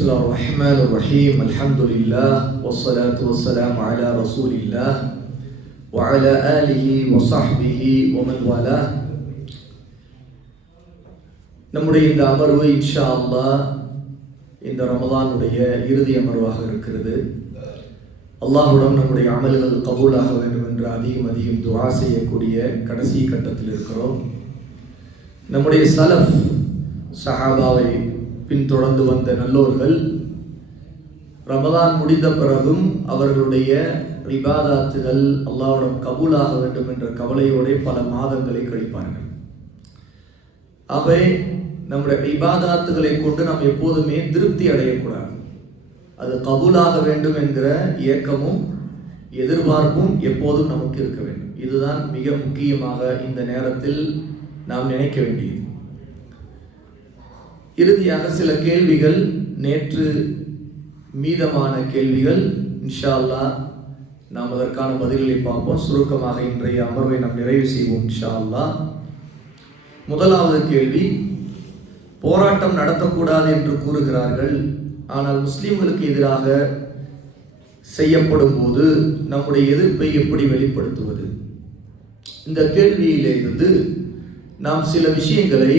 بسم الله الرحمن الرحيم الحمد لله والصلاة والسلام على رسول الله وعلى آله وصحبه ومن والاه. நம்முடைய இந்த அமர்வு இன்ஷா அல்லாஹ் இந்த ரமதானுடைய இறுதி அமர்வாக இருக்கிறது. அல்லாஹ்வுடன் நம்முடைய அமல்கள் கபூலாக வேண்டும் என்று அதிகம் துஆ செய்யக்கூடிய கடைசி கட்டத்தில் இருக்கிறோம். நம்முடைய சலஃப் சஹாபாவை பின்தொடர்ந்து வந்த நல்லோர்கள் ரமதான் முடிந்த பிறகும் அவர்களுடைய இபாதத்துகள் அல்லாஹ்வுடன் கபூலாக வேண்டும் என்ற கவலையோடு பல மாதங்களை கழிப்பார்கள். அவை நம்முடைய இபாதத்துகளை கொண்டு நாம் எப்போதுமே திருப்தி அடையக்கூடாது. அது கபூலாக வேண்டும் என்கிற ஏக்கமும் எதிர்பார்ப்பும் எப்போதும் நமக்கு இருக்க வேண்டும். இதுதான் மிக முக்கியமாக இந்த நேரத்தில் நாம் நினைக்க வேண்டியது. இறுதியாக சில கேள்விகள், நேற்று மீதமான கேள்விகள், இன்ஷா அல்லாஹ் நாம் அதற்கான பதில்களை பார்ப்போம். சுருக்கமாக இன்றைய அமர்வை நாம் நிறைவு செய்வோம் இன்ஷா அல்லாஹ். முதலாவது கேள்வி, போராட்டம் நடத்தக்கூடாது என்று கூறுகிறார்கள், ஆனால் முஸ்லிம்களுக்கு எதிராக செய்யப்படும் போது நம்முடைய எதிர்ப்பை எப்படி வெளிப்படுத்துவது? இந்த கேள்வியிலிருந்து நாம் சில விஷயங்களை,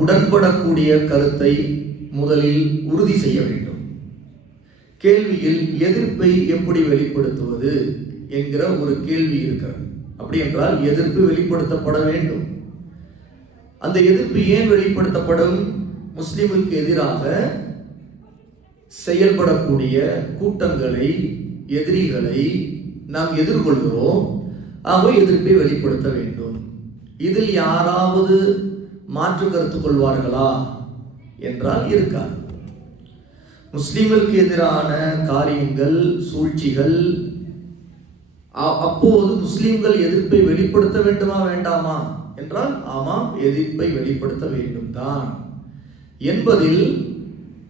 உடன்படக்கூடிய கருத்தை முதலில் உறுதி செய்ய வேண்டும். கேள்வியில் எதிர்ப்பை எப்படி வெளிப்படுத்துவது என்கிற ஒரு கேள்வி இருக்கிறது. அப்படி என்றால் எதிர்ப்பு வெளிப்படுத்தப்பட வேண்டும். அந்த எதிர்ப்பு ஏன் வெளிப்படுத்தப்படும்? முஸ்லிமுக்கு எதிராக செயல்படக்கூடிய கூட்டங்களை, எதிரிகளை நாம் எதிர்கொள்கிறோம். ஆகவே எதிர்ப்பை வெளிப்படுத்த வேண்டும். இதில் யாராவது மாற்று கருத்து கொள்வார்களா என்றால் இருக்காது. முஸ்லிம்களுக்கு எதிரான காரியங்கள், சூழ்ச்சிகள், அப்போது முஸ்லிம்கள் எதிர்ப்பை வெளிப்படுத்த வேண்டுமா வேண்டாமா என்றால் ஆமாம், எதிர்ப்பை வெளிப்படுத்த வேண்டும் தான் என்பதில்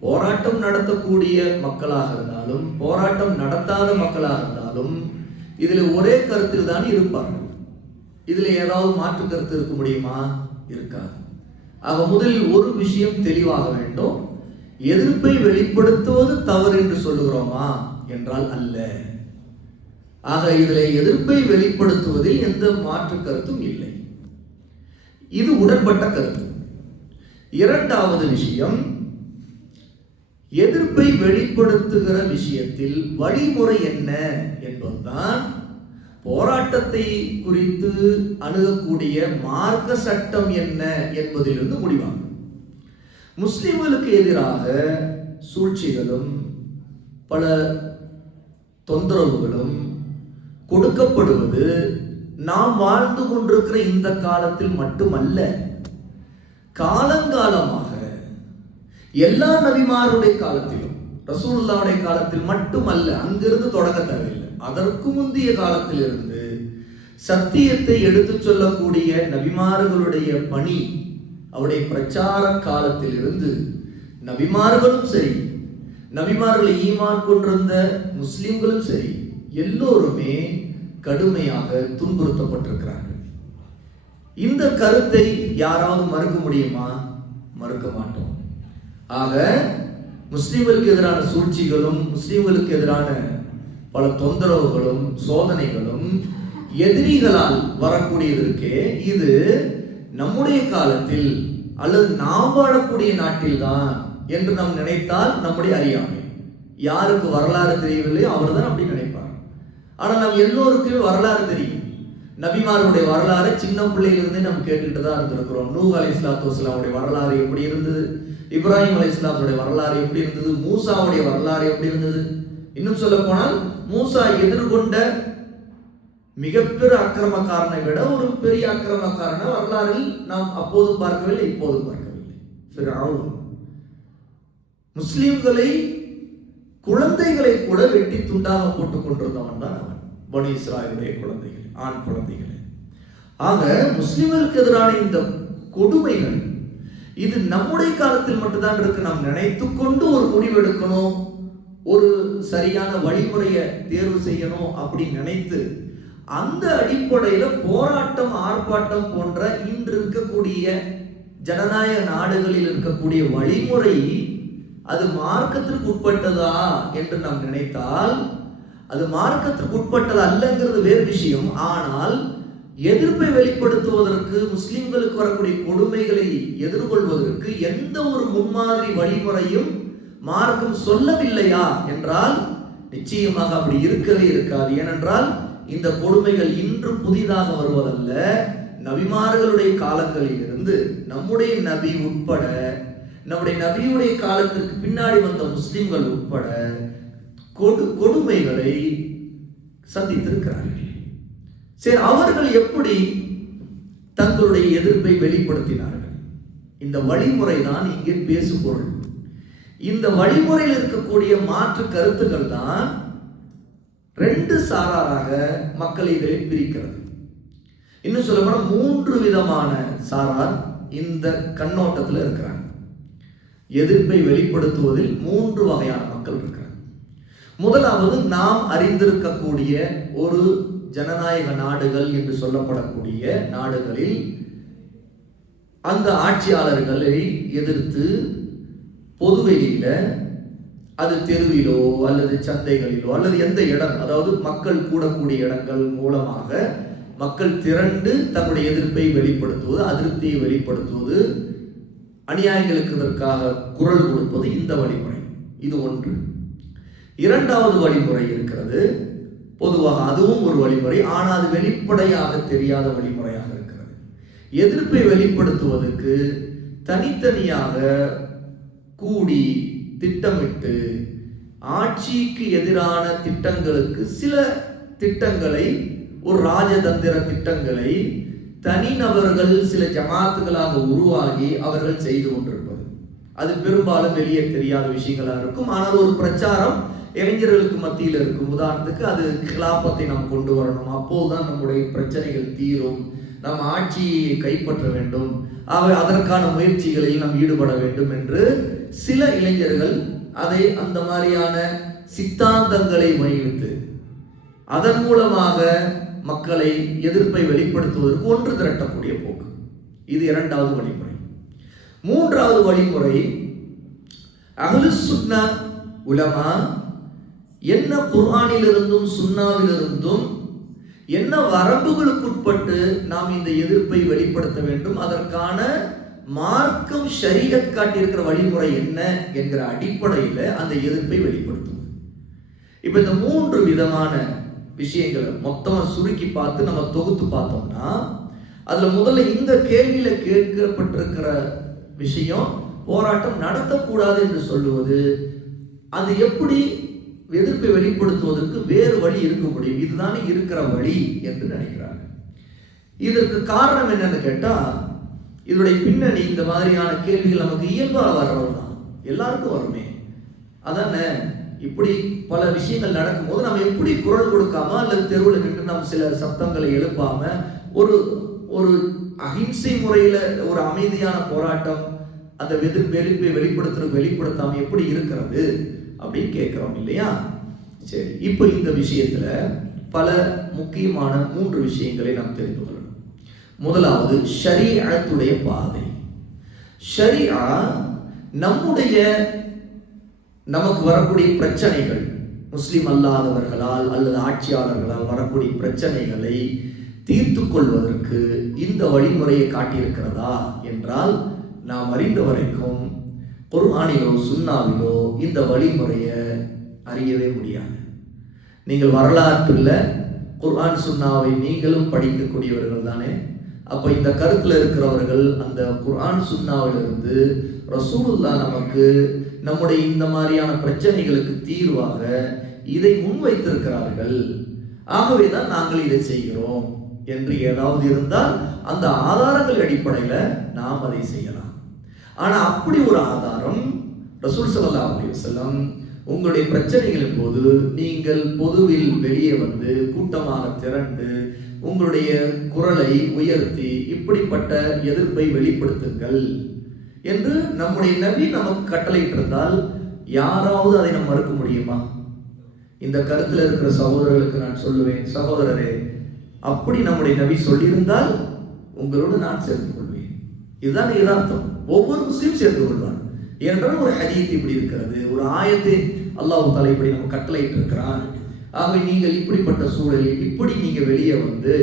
போராட்டம் நடத்தக்கூடிய மக்களாக இருந்தாலும் போராட்டம் நடத்தாத மக்களாக இருந்தாலும் இதில் ஒரே கருத்தில் தான் இருப்பார்கள். இதில் ஏதாவது மாற்று கருத்து இருக்க முடியுமா? இருக்காது. ஆக முதலில் ஒரு விஷயம் தெளிவாக வேண்டும். எதிர்ப்பை வெளிப்படுத்துவது தவறு என்று சொல்லுகிறோமா என்றால் அல்ல. ஆக இதில் எதிர்ப்பை வெளிப்படுத்துவதில் எந்த மாற்று கருத்தும் இல்லை. இது உடன்பட்ட கருத்து. இரண்டாவது விஷயம், எதிர்ப்பை வெளிப்படுத்துகிற விஷயத்தில் வழிமுறை என்ன என்பதுதான் போராட்டத்தை குறித்து அணுகக்கூடிய மார்க்க சட்டம் என்ன என்பதிலிருந்து முடிவாகும். முஸ்லிம்களுக்கு எதிராக சூழ்ச்சிகளும் பல தொந்தரவுகளும் கொடுக்கப்படுவது நாம் வாழ்ந்து கொண்டிருக்கிற இந்த காலத்தில் மட்டுமல்ல, காலங்காலமாக எல்லா நபிமாருடைய காலத்திலும், ரசூலுல்லாஹ்வுடைய காலத்தில் மட்டுமல்ல, அங்கிருந்து தொடங்க தேவையில்லை, அதற்கு முந்தைய காலத்திலிருந்து சத்தியத்தை எடுத்து சொல்லக்கூடிய நபிமார்களுடைய பணி, அவருடைய பிரச்சார காலத்தில் இருந்து நபிமார்களும் சரி, நபிமார்களை ஈமான் கொண்டிருந்த முஸ்லிம்களும் சரி, எல்லோருமே கடுமையாக துன்புறுத்தப்பட்டிருக்கிறார்கள். இந்த கருத்தை யாராவது மறுக்க முடியுமா? மறுக்க மாட்டோம். ஆக முஸ்லிம்களுக்கு எதிரான சூழ்ச்சிகளும், முஸ்லிம்களுக்கு எதிரான பல தொந்தரவுகளும், சோதனைகளும் எதிரிகளால் வரக்கூடியதற்கே, இது நம்முடைய காலத்தில் அல்லது நாம் வாழக்கூடிய நாட்டில் தான் என்று நாம் நினைத்தால் நம்முடைய அறியாமை. யாருக்கு வரலாறு தெரியவில்லை அவர் தான் அப்படி நினைப்பார். ஆனால் நாம் எல்லோருக்குமே வரலாறு தெரியும். நபிமாருடைய வரலாறு சின்ன பிள்ளையிலிருந்தே நம்ம கேட்டுட்டு தான் இருந்திருக்கிறோம். நூஹ் அலைஹிஸ்ஸலாத்து வஸ்ஸலாமுடைய வரலாறு எப்படி இருந்தது, இப்ராஹிம் அலைஹிஸ்ஸலாத்துடைய வரலாறு எப்படி இருந்தது, மூசாவுடைய வரலாறு எப்படி இருந்தது. இன்னும் சொல்ல போனால் மூசா எதிர்கொண்ட மிகப்பெரிய அக்கிரமக்காரனை விட ஒரு பெரிய அக்கிரமக்காரனை வரலாறில் நாம் அப்போதும் பார்க்கவில்லை, இப்போதும் பார்க்கவில்லை. ஃபிர்அவுன் முஸ்லிம்களை, குழந்தைகளை கூட வெட்டி துண்டாக போட்டுக் கொண்டிருந்தவன் தான் அவன். பனி இஸ்ராயலுடைய குழந்தைகள், ஆண் குழந்தைகள். ஆக முஸ்லிம்களுக்கு எதிரான இந்த கொடுமைகள் இது நம்முடைய காலத்தில் மட்டும்தான் இருக்கு. நாம் நினைத்துக்கொண்டு ஒரு முடிவெடுக்கணும், ஒரு சரியான வழிமுறையை தேர்வு செய்யணும் அப்படின்னு நினைத்து அந்த அடிப்படையில போராட்டம், ஆர்ப்பாட்டம் போன்ற இன்று இருக்கக்கூடிய ஜனநாயக நாடுகளில் இருக்கக்கூடிய வழிமுறை அது மார்க்கத்திற்கு உட்பட்டதா என்று நாம் நினைத்தால் அது மார்க்கத்திற்கு உட்பட்டது அல்லங்கிறது வேறு விஷயம். ஆனால் எதிர்ப்பை வெளிப்படுத்துவதற்கு, முஸ்லிம்களுக்கு வரக்கூடிய கொடுமைகளை எதிர்கொள்வதற்கு எந்த ஒரு முன்மாதிரி வழிமுறையும் மார்க்கம் சொல்லவில்லையா என்றால் நிச்சயமாக அப்படி இருக்கவே இருக்காது. ஏனென்றால் இந்த கொடுமைகள் இன்று புதிதாக வருவதல்ல. நபிமார்களுடைய காலங்களில் இருந்து நம்முடைய நபி உட்பட, நம்முடைய நபியுடைய காலத்திற்கு பின்னாடி வந்த முஸ்லிம்கள் உட்பட கொடுமைகளை சந்தித்திருக்கிறார்கள். சரி, அவர்கள் எப்படி தங்களுடைய எதிர்ப்பை வெளிப்படுத்தினார்கள்? இந்த வழிமுறை தான் இங்கே பேசுபொருள். இந்த வழிமுறையில் இருக்கக்கூடிய மாற்று கருத்துக்கள் தான் ரெண்டு சாராராக மக்களை இதில் பிரிக்கிறது. இன்னும் சொல்ல போனா 3 விதமான சாரார் இந்த கண்ணோட்டத்தில் இருக்கிறாங்க. எதிர்ப்பை வெளிப்படுத்துவதில் 3 வகையான மக்கள் இருக்கிறாங்க. முதலாவது, நாம் அறிந்திருக்கக்கூடிய ஒரு ஜனநாயக நாடுகள் என்று சொல்லப்படக்கூடிய நாடுகளில் அந்த ஆட்சியாளர்களை எதிர்த்து பொதுவெளியில, அது தெருவிலோ அல்லது சந்தைகளிலோ அல்லது எந்த இடம், அதாவது மக்கள் கூடக்கூடிய இடங்கள் மூலமாக மக்கள் திரண்டு தன்னுடைய எதிர்ப்பை வெளிப்படுத்துவது, அதிருப்தியை வெளிப்படுத்துவது, அநியாயங்களுக்கு இதற்காக குரல் கொடுப்பது, இந்த வழிமுறை. இது ஒன்று. இரண்டாவது வழிமுறை இருக்கிறது. பொதுவாக அதுவும் ஒரு வழிமுறை, ஆனால் அது வெளிப்படையாக தெரியாத வழிமுறையாக இருக்கிறது. எதிர்ப்பை வெளிப்படுத்துவதற்கு தனித்தனியாக கூடி திட்டமிட்டு ஆட்சிக்கு எதிரான திட்டங்களுக்கு சில திட்டங்களை, ஒரு ராஜதந்திர திட்டங்களை தனிநபர்கள் சில ஜமாத்துகளாக உருவாகி அவர்கள் செய்து கொண்டிருப்பது, அது பெரும்பாலும் வெளியே தெரியாத விஷயங்களாக இருக்கும். ஆனால் ஒரு பிரச்சாரம் இளைஞர்களுக்கு மத்தியில் இருக்கும். உதாரணத்துக்கு, அது கிலாபத்தை நாம் கொண்டு வரணும், அப்போதுதான் நம்முடைய பிரச்சனைகள் தீரும், நாம் ஆட்சியை கைப்பற்ற வேண்டும், அதற்கான முயற்சிகளில் நாம் ஈடுபட வேண்டும் என்று சில இளைஞர்கள் அதை அந்த மாதிரியான சித்தாந்தங்களை வகித்து அதன் மூலமாக மக்களை எதிர்ப்பை வெளிப்படுத்துவதற்கு ஒன்று திரட்டக்கூடிய போக்கு. இது இரண்டாவது வழிமுறை. மூன்றாவது வழிமுறை, அஹ்லுஸ் சுன்னா உலமா என்ன குர்ஆனிலிருந்தும் சுன்னாவிலிருந்தும் என்ன வரம்புகளுக்குட்பட்டு நாம் இந்த எதிர்ப்பை வெளிப்படுத்த வேண்டும், அதற்கான மார்க்கம் ஷரீஅத் காட்டியிருக்கிற வழிமுறை என்ன என்கிற அடிப்படையில் அந்த எதிர்ப்பை வெளிப்படுத்தும். இப்ப இந்த 3 விதமான விஷயங்களை மொத்தமா சுருக்கி பார்த்து நம்ம தொகுத்து பார்த்தோம்னா, அதுல முதல்ல இந்த கேள்வியில கேட்கப்பட்டிருக்கிற விஷயம், போராட்டம் நடத்தக்கூடாது என்று சொல்லுவது, அது எப்படி எதிர்ப்பை வெளிப்படுத்துவதற்கு வேறு வழி இருக்க முடியும், இதுதானே இருக்கிற வழி என்று நினைக்கிறாங்க. இதற்கு காரணம் என்னன்னு கேட்டா, இதனுடைய பின்னணி, இந்த மாதிரியான கேள்விகள் நமக்கு இயல்பாக வர்றது தான், எல்லாருக்கும் வருமே. அதானே, இப்படி பல விஷயங்கள் நடக்கும்போது நம்ம எப்படி குரல் கொடுக்காம அல்லது தெருவில் நின்று நாம் சில சப்தங்களை எழுப்பாம ஒரு ஒரு அஹிம்சை முறையில ஒரு அமைதியான போராட்டம் அந்த எதிர்ப்பை வெளிப்படுத்தாம எப்படி இருக்கிறது அப்படின்னு கேட்கிறோம் இல்லையா? சரி, இப்போ இந்த விஷயத்துல பல முக்கியமான 3 விஷயங்களை நாம் தெரிந்து கொள்ளணும். முதலாவது, ஷரீஅத்துடைய பாதை. ஷரீஆ நமக்கு வரக்கூடிய பிரச்சனைகள், முஸ்லிம் அல்லாதவர்களால் அல்லது ஆட்சியாளர்களால் வரக்கூடிய பிரச்சனைகளை தீர்த்து கொள்வதற்கு இந்த வழிமுறையை காட்டியிருக்கிறதா என்றால், நாம் அறிந்த வரைக்கும் குர்ஆனிலோ சுன்னாவிலோ இந்த வழிமுறையை அறியவே முடியாது. நீங்கள் வரலாற்றில் குர்ஆன் சுன்னாவை நீங்களும் படிக்கக்கூடியவர்கள் தானே. அப்போ இந்த கருத்தில் இருக்கிறவர்கள் அந்த குர்ஆன் சுன்னாவிலிருந்து ரசூலுல்லாஹ் நமக்கு நம்முடைய இந்த மாதிரியான பிரச்சனைகளுக்கு தீர்வாக இதை முன்வைத்திருக்கிறார்கள், ஆகவே தான் நாங்கள் இதை செய்கிறோம் என்று ஏதாவது இருந்தால் அந்த ஆதாரங்கள் அடிப்படையில் நாம் அதை செய்யலாம். ஆனால் அப்படி ஒரு ஆதாரம் ரசூல் ஸல்லல்லாஹு அலைஹி வஸல்லம் உங்களுடைய பிரச்சனைகளின் போது நீங்கள் பொதுவில் வெளியே வந்து கூட்டமாக திரண்டு உங்களுடைய குரலை உயர்த்தி இப்படிப்பட்ட எதிர்ப்பை வெளிப்படுத்துங்கள் என்று நம்முடைய நபி நமக்கு கட்டளையிட்டிருந்தால் யாராவது அதை நம்ம மறுக்க முடியுமா? இந்த கருத்தில் இருக்கிற சகோதரர்களுக்கு நான் சொல்லுவேன், சகோதரரே, அப்படி நம்முடைய நபி சொல்லியிருந்தால் உங்களோடு நான் சேர்ந்து கொள்வேன். இதுதான் யதார்த்தம். ஒவ்வொரு முஸ்லீம் சேர்ந்து கொள்வார். ஏனென்றால் ஒரு ஹதீத் இப்படி இருக்கிறது, ஒரு ஆயத்தை அல்லாஹ் தஆலா இப்படி நம்ம கட்டளையிட்டு இருக்கிறான். ஆகவே நீங்கள் இப்படிப்பட்ட சூழலில் இப்படி நீங்க வெளியே வந்து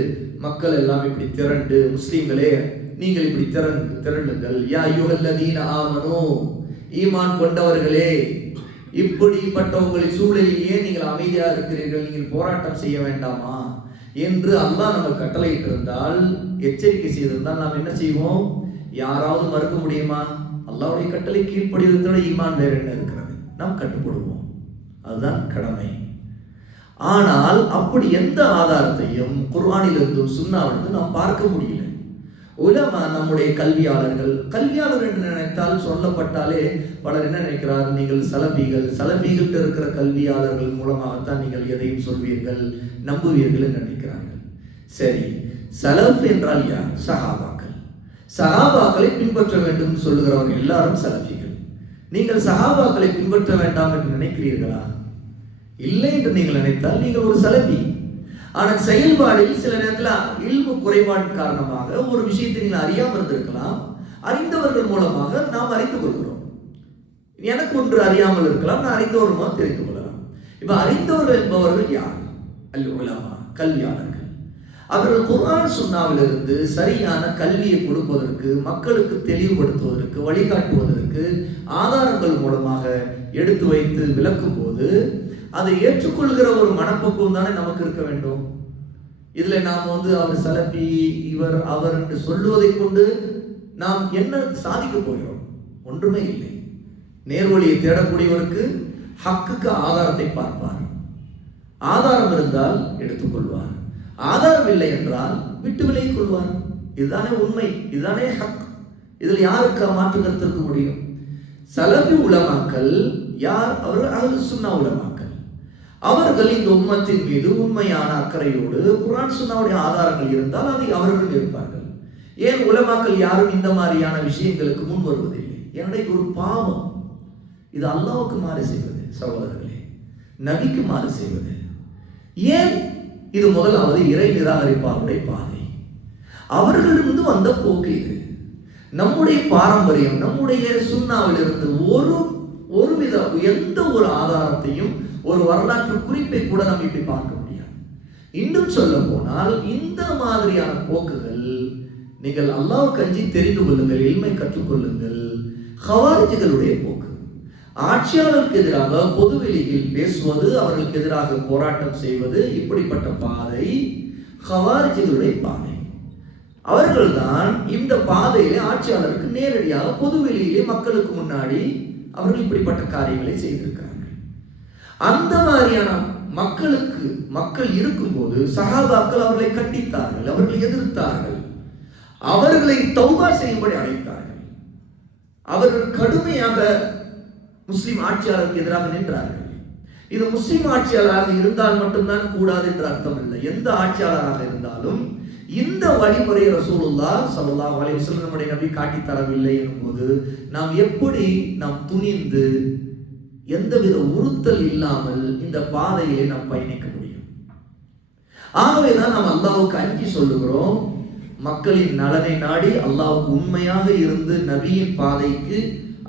மக்கள் எல்லாம் இப்படி திரண்டு, முஸ்லீம்களே நீங்கள் இப்படி திரண்டுங்கள், யா அய்யுஹல்லதீன ஆமனூ, ஈமான் கொண்டவர்களே, இப்படிப்பட்ட உங்களின் சூழலில் ஏன் நீங்கள் அமைதியா இருக்கிறீர்கள், நீங்கள் போராட்டம் செய்ய வேண்டாமா என்று அல்லாஹ் நம்ம கட்டளையிட்டு இருந்தால், எச்சரிக்கை செய்திருந்தால் நாம் என்ன செய்வோம்? யாராவது மறுக்க முடியுமா? அல்லாஹ்வுடைய கட்டளை கீழ்ப்படிவதோட ஈமான் வேற என்ன இருக்கிறது? நாம் கட்டுப்படுவோம், அதுதான் கடமை. ஆனால் அப்படி எந்த ஆதாரத்தையும் குர்ஆனிலிருந்தும் சுன்னாவிலிருந்தும் நாம் பார்க்க முடியல. உலமா நம்முடைய கல்வியாளர் என்று நினைத்தால் சொல்லப்பட்டாலே பலர் என்ன நினைக்கிறார், நீங்கள் சலபிகள்கிட்ட இருக்கிற கல்வியாளர்கள் மூலமாகத்தான் நீங்கள் எதையும் சொல்வீர்கள், நம்புவீர்கள் என்று நினைக்கிறார்கள். சரி, சலஃப் என்றால் யார்? சஹாபாக்களை பின்பற்ற வேண்டும் சொல்லுகிறவர்கள் எல்லாரும் சலஃபிகள். நீங்கள் சஹாபாக்களை பின்பற்ற வேண்டாம் என்று நினைக்கிறீர்களா? இல்லை என்று நீங்கள் நினைத்தால் நீங்கள் ஒரு சலஃபி. ஆனால் செயல்பாடில் சில நேரத்தில் இல்மு குறைபாடு காரணமாக ஒரு விஷயத்தை நீங்கள் அறியாமல் இருந்திருக்கலாம், அறிந்தவர்கள் மூலமாக நாம் அறிந்து கொள்கிறோம். எனக்கு ஒன்று அறியாமல் இருக்கலாம், நான் அறிந்தவர் மூலம் தெரிந்து கொள்ளலாம். இப்ப அறிந்தவர்கள் என்பவர்கள் யார்? அல் உலமா, கல்வியாளர்கள். அவர்கள் குர்ஆன் சுன்னாவிலிருந்து சரியான கல்வியை கொடுப்பதற்கு, மக்களுக்கு தெளிவுபடுத்துவதற்கு, வழிகாட்டுவதற்கு ஆதாரங்கள் மூலமாக எடுத்து வைத்து விளக்கும் போது அதை ஏற்றுக்கொள்கிற ஒரு மனப்பக்குவம் தானே நமக்கு இருக்க வேண்டும். இதுல நாம் அவர் சலஃபி, இவர் அவர் என்று சொல்லுவதை கொண்டு நாம் என்ன சாதிக்க போகிறோம்? ஒன்றுமே இல்லை. நேர்வழியை தேடக்கூடியவருக்கு ஹக்குக்கு ஆதாரத்தை பார்ப்பார். ஆதாரம் இருந்தால் எடுத்துக்கொள்வார், ஆதாரம் இல்லை என்றால் விட்டு விலகிக் கொள்வார். இதுதானே உண்மை, இதுதானே ஹக். இதில் யாருக்கு மாற்று கருத்து இருக்க முடியும்? சலஃபி உலமாக்கள் யார்? அவர்கள் அஹ்லுஸ் சுன்னா உலமாக்கள். அவர்கள் இந்த உம்மத்தின் மீது உண்மையான அக்கறையோடு குர்ஆன் சுன்னாவுடைய ஆதாரங்கள் இருந்தால் அதை அவர்கள் இருப்பார்கள். ஏன் உலமாக்கள் யாரும் இந்த மாதிரியான விஷயங்களுக்கு முன் வருவதில்லை? என்னுடைய ஒரு பாவம். இது அல்லாஹ்வுக்கு மாறு செய்வது சகோதரர்களே, நபிக்கு மாறு செய்வது. ஏன்? இது முதலாவது இறை நிராகரிப்பாருடைய பாதை. அவர்களிருந்து வந்த போக்கு இது. நம்முடைய பாரம்பரியம், நம்முடைய சுன்னாவிலிருந்து ஒருவித எந்த ஒரு ஆதாரத்தையும், ஒரு வரலாற்று குறிப்பை கூட நம்ம இப்படி பார்க்க முடியாது. இன்னும் சொல்ல போனால் இந்த மாதிரியான போக்குகள், நீங்கள் அல்லாஹ் கஞ்சி தெரிந்து கொள்ளுங்கள், இல்மை கற்றுக்கொள்ளுங்கள், ஹவாரிஜிகளுடைய போக்கு. ஆட்சியாளருக்கு எதிராக பொதுவெளியில் பேசுவது, அவர்களுக்கு எதிராக போராட்டம் செய்வது, இப்படிப்பட்ட பாதை ஹவாரிஜிகளுடைய பாதை. அவர்கள்தான் இந்த பாதையிலே ஆட்சியாளருக்கு நேரடியாக பொதுவெளியிலே மக்களுக்கு முன்னாடி அவர்கள் இப்படிப்பட்ட காரியங்களை செய்திருக்கிறார்கள். அந்த மாதிரியான மக்கள் இருக்கும்போது சஹாபாக்கள் அவர்களை கண்டித்தார்கள், அவர்களை எதிர்த்தார்கள், அவர்களை தௌபா செய்யும்படி அழைத்தார்கள். அவர்கள் கடுமையாக முஸ்லிம் ஆட்சியாளருக்கு எதிராக நின்றார்கள். இது முஸ்லிம் ஆட்சியாளராக இருந்தால் மட்டும்தான் கூடாது என்ற அர்த்தம் இல்லை. எந்த ஆட்சியாளராக இருந்தாலும் இந்த வழிமுறை ரசூலுல்லாஹ் ஸல்லல்லாஹு அலைஹி வஸல்லம் நம்முடைய நபி காட்டி தரவில்லை எனும்போது நாம் எப்படி துணிந்து எந்தவித உறுத்தல் இல்லாமல் இந்த பாதையிலே நாம் பயணிக்க முடியும்? ஆகவேதான் நாம் அல்லாஹ்வுக்கு அஞ்சி சொல்லுகிறோம். மக்களின் நலனை நாடி அல்லாஹ்வுக்கு உண்மையாக இருந்து நபியின் பாதைக்கு,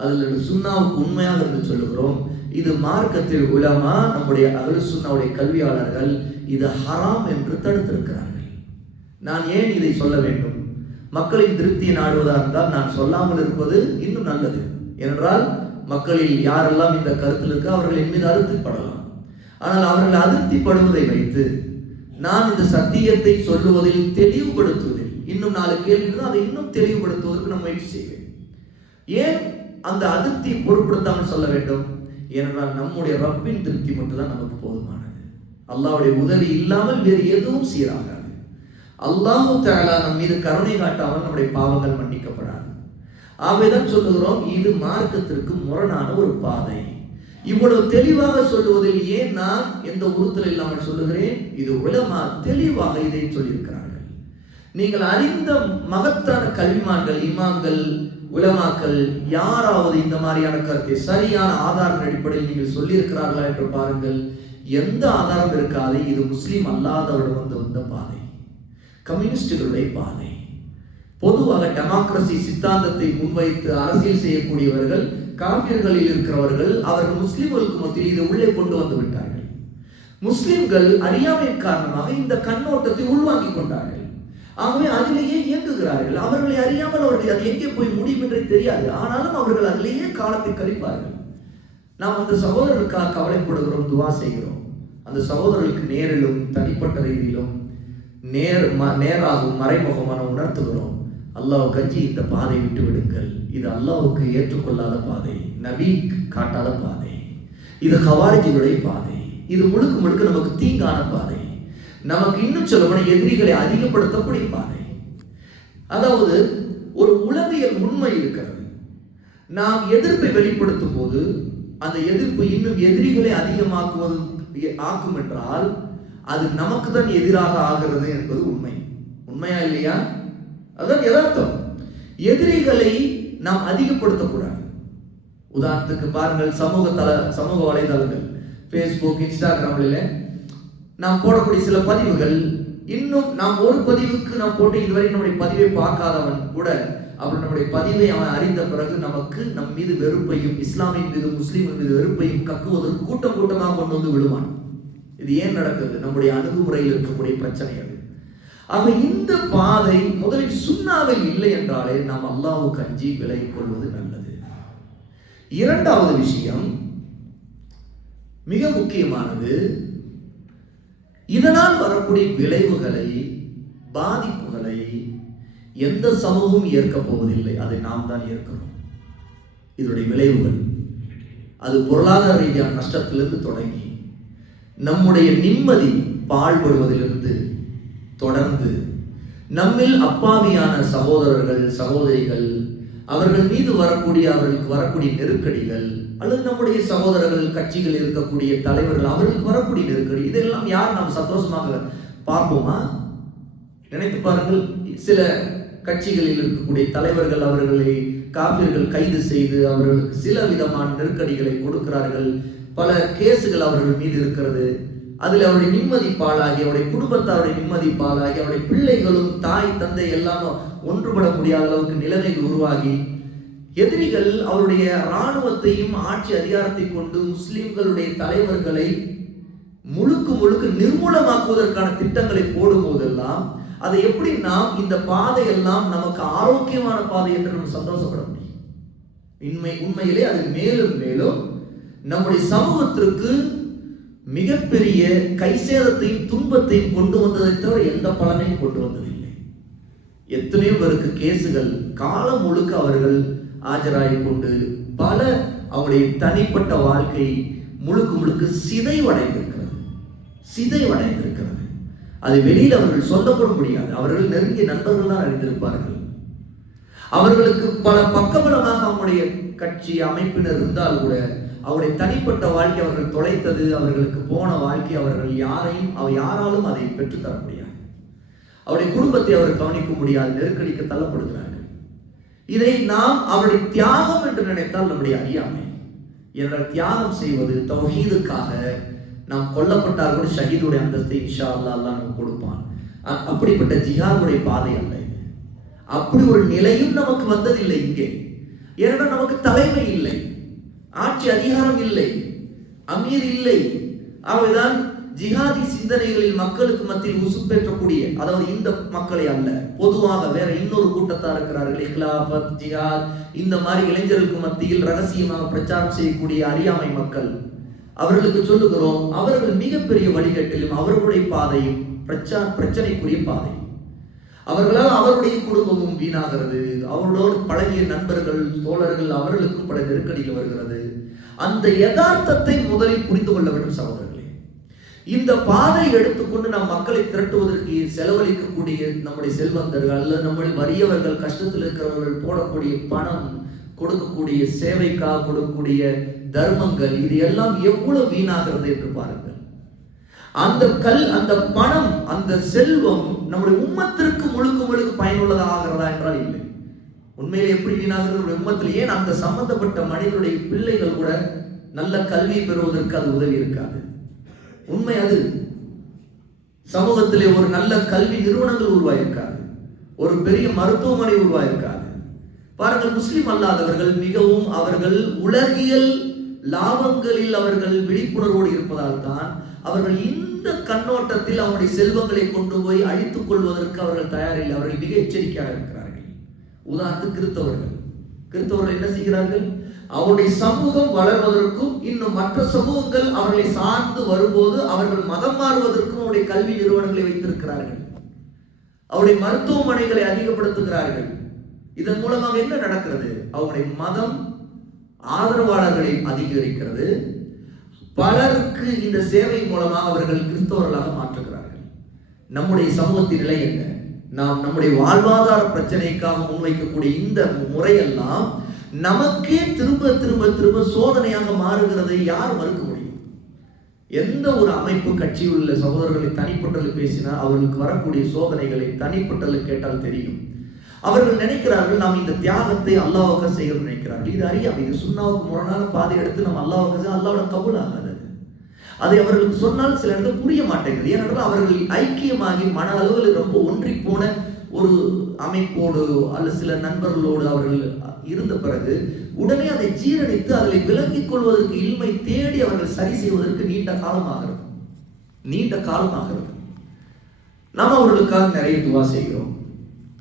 அதில் சுன்னாவுக்கு உண்மையாக இருந்து சொல்லுகிறோம். இது மார்க்கத்தில் உலமா, நம்முடைய அஹ்லுஸ் சுன்னாவுடைய கல்வியாளர்கள் இது ஹராம் என்று தடுத்திருக்கிறார்கள். நான் ஏன் இதை சொல்ல வேண்டும்? மக்களின் திருப்தியை நாடுவதாக இருந்தால் நான் சொல்லாமல் இருப்பது இன்னும் நல்லது. ஏனென்றால் மக்களில் யாரெல்லாம் இந்த கருத்தில் இருக்க அவர்கள் என் மீது அதிருப்திப்படலாம். ஆனால் அவர்கள் அதிருப்திப்படுவதை வைத்து நான் இந்த சத்தியத்தை சொல்லுவதில் தெளிவுபடுத்துவதில் இன்னும் 4 கேள்வி அதை இன்னும் தெளிவுபடுத்துவதற்கு நான் முயற்சி செய்வேன். ஏன் அந்த அதிருப்தியை பொருட்படுத்தாமல் சொல்ல வேண்டும்? ஏனென்றால் நம்முடைய ரப்பின் திருப்தி மட்டும்தான் நமக்கு போதுமானது. அல்லாஹ்வுடைய உதவி இல்லாமல் வேறு எதுவும் சீராகாது. அல்லாஹ் தஆலா நம் மீது கருணை காட்டாமல் நம்முடைய பாவங்கள் மன்னிக்கப்படாது. ஆகவேதான் சொல்லுகிறோம், இது மார்க்கத்திற்கு முரணான ஒரு பாதை. இவ்வளவு தெளிவாக சொல்லுவதில் ஏன் நான் எந்த உறுத்தல் இல்லாமல் சொல்லுகிறேன்? இது உலமா தெளிவாக இதை சொல்லியிருக்கிறார்கள். நீங்கள் அறிந்த மகத்தான கல்விமான்கள், இமாம்கள், உலமாக்கள் யாராவது இந்த மாதிரியான கருத்தை சரியான ஆதார அடிப்படையில் நீங்கள் சொல்லியிருக்கிறார்களா என்று பாருங்கள். எந்த ஆதாரம் இருக்காது. இது முஸ்லீம் அல்லாதவரிடம் வந்த பாதை, கம்யூனிஸ்டுகளுடைய பாதை. பொதுவாக டெமோக்ரசி சித்தாந்தத்தை முன்வைத்து அரசியல் செய்யக்கூடியவர்கள் காபிர்களில் இருக்கிறவர்கள் அவர்கள் முஸ்லிம்களுக்கு மத்தியில் இதை உள்ளே கொண்டு வந்து விட்டார்கள். முஸ்லிம்கள் அறியாமை காரணமாக இந்த கண்ணோட்டத்தை உள்வாங்கிக் கொண்டார்கள். ஆகவே அதிலேயே இயங்குகிறார்கள். அவர்களை அறியாமல் அவர்கள் அது எங்கே போய் முடியும் என்றே தெரியாது. ஆனாலும் அவர்கள் அதிலேயே காலத்தை கழிப்பார்கள். நாம் அந்த சகோதரர்களுக்காக கவலைப்படுகிறோம், துவா செய்கிறோம். அந்த சகோதரர்களுக்கு நேரிலும் தனிப்பட்ட ரீதியிலும் நேராகவும் மறைமுகமான உணர்த்துகிறோம். அல்லாஹ் கஞ்சி இந்த பாதை விட்டு விடுங்கள். இது அல்லாஹ்வுக்கு ஏற்றுக்கொள்ளாத பாதை, நபி காட்டாத பாதை, இது ஹவாரிஜிகளுடைய பாதை, இது முழுக்க முழுக்க நமக்கு தீங்கான பாதை, நமக்கு இன்னும் சொல்லப்போன எதிரிகளை அதிகப்படுத்தக்கூடிய பாதை. அதாவது ஒரு உளவியல் உண்மை இருக்கிறது. நாம் எதிர்ப்பை வெளிப்படுத்தும் போது அந்த எதிர்ப்பு இன்னும் எதிரிகளை ஆக்கும் என்றால் அது நமக்கு தான் எதிராக ஆகிறது என்பது உண்மை. உண்மையா இல்லையா? அதுதான் யதார்த்தம். எதிரிகளை நாம் அதிகப்படுத்தக்கூடாது. உதாரணத்துக்கு பாருங்கள், சமூக வலைதளங்கள், ஃபேஸ்புக், இன்ஸ்டாகிராமில் நாம் போடக்கூடிய சில பதிவுகள், இன்னும் நாம் ஒரு பதிவுக்கு நாம் போட்டு இதுவரை நம்முடைய பதிவை பார்க்காதவன் கூட அப்படி நம்முடைய பதிவை அவன் அறிந்த பிறகு நமக்கு நம் மீது வெறுப்பையும், இஸ்லாமின் மீது, முஸ்லீமின் மீது வெறுப்பையும் கக்குவதற்கு கூட்டம் கூட்டமாக கொண்டு வந்து விடுவான். இது ஏன் நடக்கிறது? நம்முடைய அணுகுமுறையில் இருக்கக்கூடிய பிரச்சனை அது. ஆக இந்த பாதை முதலில் சுன்னாவில் இல்லை என்றாலே நாம் அல்லாஹ்வுக்கு அஞ்சி விலகிக் கொள்வது நல்லது. இரண்டாவது விஷயம் மிக முக்கியமானது, இதனால் வரக்கூடிய விளைவுகளை, பாதிப்புகளை எந்த சமூகமும் ஏற்கப் போவதில்லை, அதை நாம் தான் ஏற்கிறோம். இதனுடைய விளைவுகள் அது பொருளாதார ரீதியான நஷ்டத்திலிருந்து தொடங்கி நம்முடைய நிம்மதி பாழ்படுவதிலிருந்து தொடர்ந்து நம்மில் அப்பாவியான சகோதரர்கள், சகோதரிகள், அவர்கள் மீது அவர்களுக்கு வரக்கூடிய நெருக்கடிகள், அல்லது நம்முடைய சகோதரர்கள், கட்சிகள் இருக்கக்கூடிய தலைவர்கள், அவர்களுக்கு வரக்கூடிய நெருக்கடி, இதெல்லாம் யார் நாம் சந்தோஷமாக பார்ப்போமா? நினைத்து பாருங்கள். சில கட்சிகளில் இருக்கக்கூடிய தலைவர்கள் அவர்களை காபிர்கள் கைது செய்து அவர்களுக்கு சில விதமான நெருக்கடிகளை கொடுக்கிறார்கள். பல கேசுகள் அவர்கள் மீது இருக்கிறது. அதில் அவருடைய நிம்மதி பாழாகி, அவருடைய குடும்பத்தாருடைய நிம்மதி பாழாகி, அவருடைய பிள்ளைகளும் தாய் தந்தை எல்லாம் ஒன்றுபட முடியாத அளவுக்கு நிலைமைகள் உருவாகி, எதிரிகள் அவருடைய இராணுவத்தையும் ஆட்சி அதிகாரத்தை கொண்டு முஸ்லிம்களுடைய தலைவர்களை முழுக்க நிர்மூலமாக்குவதற்கான திட்டங்களை போடும் போதெல்லாம் அதை எப்படி நாம் இந்த பாதையெல்லாம் நமக்கு ஆரோக்கியமான பாதை என்று நம்ம சந்தோஷப்பட முடியும்? உண்மையிலே அது மேலும் மேலும் நம்முடைய சமூகத்திற்கு மிகப்பெரிய கைசேதத்தையும் துன்பத்தையும் கொண்டு வந்ததை தவிர எந்த பலனையும் கொண்டு வந்ததில்லை. எத்தனையோ பேருக்கு கேசுகள் காலம் முழுக்க அவர்கள் ஆஜராகி கொண்டு பல அவருடைய தனிப்பட்ட வாழ்க்கை முழுக்க சிதைவடைந்திருக்கிறது. அது வெளியில் அவர்கள் சொல்லப்பட முடியாது. அவர்கள் நெருங்கிய நண்பர்கள் தான் அறிந்திருப்பார்கள். அவர்களுக்கு பல பக்கபலமாக அவங்களுடைய கட்சி அமைப்பினர் இருந்தால் கூட அவருடைய தனிப்பட்ட வாழ்க்கை அவர்கள் தொலைத்தது, அவர்களுக்கு போன வாழ்க்கை அவர்கள் யாராலும் அதை பெற்றுத்தர முடியாது. அவருடைய குடும்பத்தை அவர் கவனிக்க முடியாது, நெருக்கடிக்கு தள்ளப்படுகிறார்கள். இதை நாம் அவருடைய தியாகம் என்று நினைத்தால் நம்முடைய அறியாமை. என்றால் தியாகம் செய்வது தௌஹீதுக்காக, நாம் கொல்லப்பட்டால் கூட ஷஹீதுடைய அந்தஸ்தை இன்ஷா அல்லாஹ் நமக்கு கொடுப்பான். அப்படிப்பட்ட ஜிஹாதுடைய பாதை அல்ல இது. அப்படி ஒரு நிலையும் நமக்கு வந்ததில்லை இங்கே. ஏனென்றால் நமக்கு தலைமை இல்லை, ஆட்சி அதிகாரம் இல்லை, அமீர் இல்லை. அவைதான் ஜிஹாதி சிந்தனைகளில் மக்களுக்கு மத்தியில் உசுப்பேற்றக்கூடிய, அதாவது இந்த மக்களை அல்ல, பொதுவாக வேற இன்னொரு கூட்டத்தார் இருக்கிறார்கள், இஹ்லாஃபத், ஜிஹாத், இந்த மாதிரி இளைஞர்களுக்கு மத்தியில் ரகசியமாக பிரச்சாரம் செய்யக்கூடிய அறியாமை மக்கள். அவர்களுக்கு சொல்லுகிறோம், அவர்கள் மிகப்பெரிய வழிகட்டிலும் அவர்களுடைய பாதையும் பிரச்சனைக்குரிய பாதை. அவர்களால் அவருடைய குடும்பமும் வீணாகிறது, அவர்களோடு பழகிய நண்பர்கள், தோழர்கள், அவர்களுக்கும் பல நெருக்கடிகள் வருகிறது. அந்த யதார்த்தத்தை முதலில் புரிந்து கொள்ள வேண்டும் சகோதரர்களே. இந்த பாதை எடுத்துக்கொண்டு நாம் மக்களை திரட்டுவதற்கு செலவழிக்கக்கூடிய நம்முடைய செல்வந்தர்கள் அல்லது நம்ம வறியவர்கள், கஷ்டத்தில் இருக்கிறவர்கள் போடக்கூடிய பணம், கொடுக்கக்கூடிய சேவைக்காக கொடுக்கக்கூடிய தர்மங்கள், இது எல்லாம் எவ்வளவு வீணாகிறது என்று பாருங்கள். அந்த பணம், அந்த செல்வம் நம்முடைய உம்மத்திற்கு முழுக்க பயனுள்ளதாகிறதா என்றால் இல்லை. உண்மையிலே எப்படி வீணாகிறது உம்மத்தில்? ஏன் அந்த சம்பந்தப்பட்ட மனிதனுடைய பிள்ளைகள் கூட நல்ல கல்வி பெறுவதற்கு அது உதவி இருக்காது. உண்மை அது. சமூகத்திலே ஒரு நல்ல கல்வி நிறுவனங்கள் உருவாயிருக்காது, ஒரு பெரிய மருத்துவமனை உருவாயிருக்காது, பாருங்கள், முஸ்லிம் அல்லாதவர்கள் மிகவும் அவர்கள் உலகியல் லாபங்களில் அவர்கள் விழிப்புணர்வோடு இருப்பதால் தான் அவர்கள் இந்த கண்ணோட்டத்தில் அவருடைய செல்வங்களை கொண்டு போய் அழித்துக் கொள்வதற்கு அவர்கள் தயாரில்லை. அவர்கள் மிக எச்சரிக்கையாக இருக்கிறார்கள். உதாரணத்துக்கு கிறிஸ்தவர்கள் என்ன செய்கிறார்கள்? அவருடைய சமூகம் வளர்வதற்கும் இன்னும் மற்ற சமூகங்கள் அவர்களை சார்ந்து வரும்போது அவர்கள் மதம் மாறுவதற்கும் அவருடைய கல்வி நிறுவனங்களை வைத்திருக்கிறார்கள். அவருடைய மருத்துவமனைகளை அதிகப்படுத்துகிறார்கள். இதன் மூலமாக என்ன நடக்கிறது? அவருடைய மதம் ஆதரவாளர்களை அதிகரிக்கிறது. பலருக்கு இந்த சேவை மூலமாக அவர்கள் கிறிஸ்தவர்களாக மாற்றுகிறார்கள். நம்முடைய சமூகத்தின் நிலை என்ன? நாம் நம்முடைய வாழ்வாதார பிரச்சனைக்காக முன்வைக்கக்கூடிய இந்த முறையெல்லாம் நமக்கே திரும்ப திரும்ப திரும்ப சோதனையாக மாறுகிறதை யார் மறுக்க முடியும்? எந்த ஒரு அமைப்பு கட்சி உள்ள சகோதரர்களை தனிப்பட்டல் பேசினா அவர்களுக்கு வரக்கூடிய சோதனைகளை தனிப்பட்டல் கேட்டால் தெரியும். அவர்கள் நினைக்கிறார்கள் நாம் இந்த தியாகத்தை அல்லாஹ்வுக்காக செய்யணும்னு நினைக்கிறார்கள். இது அறியாமை. இது சுன்னாவுக்கு முரணான பாதை எடுத்து நம்ம அல்லாஹ்வுக்காக அல்லாஹ்வோட கபூல் ஆகாது. அதை அவர்களுக்கு சொன்னால் சில இடத்துல புரிய மாட்டேங்குது. ஏனென்றால் அவர்கள் ஐக்கியமாகி மன அளவில் ரொம்ப ஒன்றி போன ஒரு அமைப்போடு அல்லது சில நண்பர்களோடு அவர்கள் இருந்த பிறகு உடனே அதை ஜீரணித்து அதை விளங்கிக் கொள்வதற்கு இல்மை தேடி அவர்கள் சரி செய்வதற்கு நீண்ட காலமாகிறது. நாம் அவர்களுக்காக நிறைய துவா செய்கிறோம்.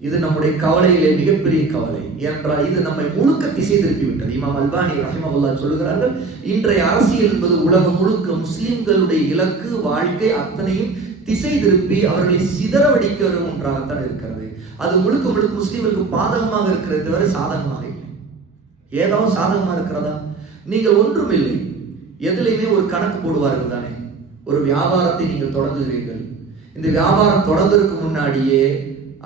இது நம்முடைய கவலையிலே மிகப்பெரிய கவலை. ஏனென்றால் இது நம்மை முழுக்க திசை திருப்பி விட்டது. இமாம் அல்பானி ரஹிமஹுல்லாஹ் சொல்லுகிறார்கள், இன்றைய அரசியல் என்பது உலகம் முழுக்க முஸ்லிம்களுடைய இலக்கு வாழ்க்கை அத்தனையும் திசை திருப்பி அவர்களை சிதறவடிக்க ஒன்றாகத்தான் இருக்கிறது. அது முழுக்க முழுக்க முஸ்லிம்களுக்கு பாதகமாக இருக்கிறது தவிர சாதகமாக இல்லை. ஏதாவது சாதகமாக இருக்கிறதா? நீங்கள் ஒன்றுமில்லை. எதுலையுமே ஒரு கணக்கு போடுவார்கள் தானே. ஒரு வியாபாரத்தை நீங்கள் தொடங்குகிறீர்கள். இந்த வியாபாரம் தொடங்குறதுக்கு முன்னாடியே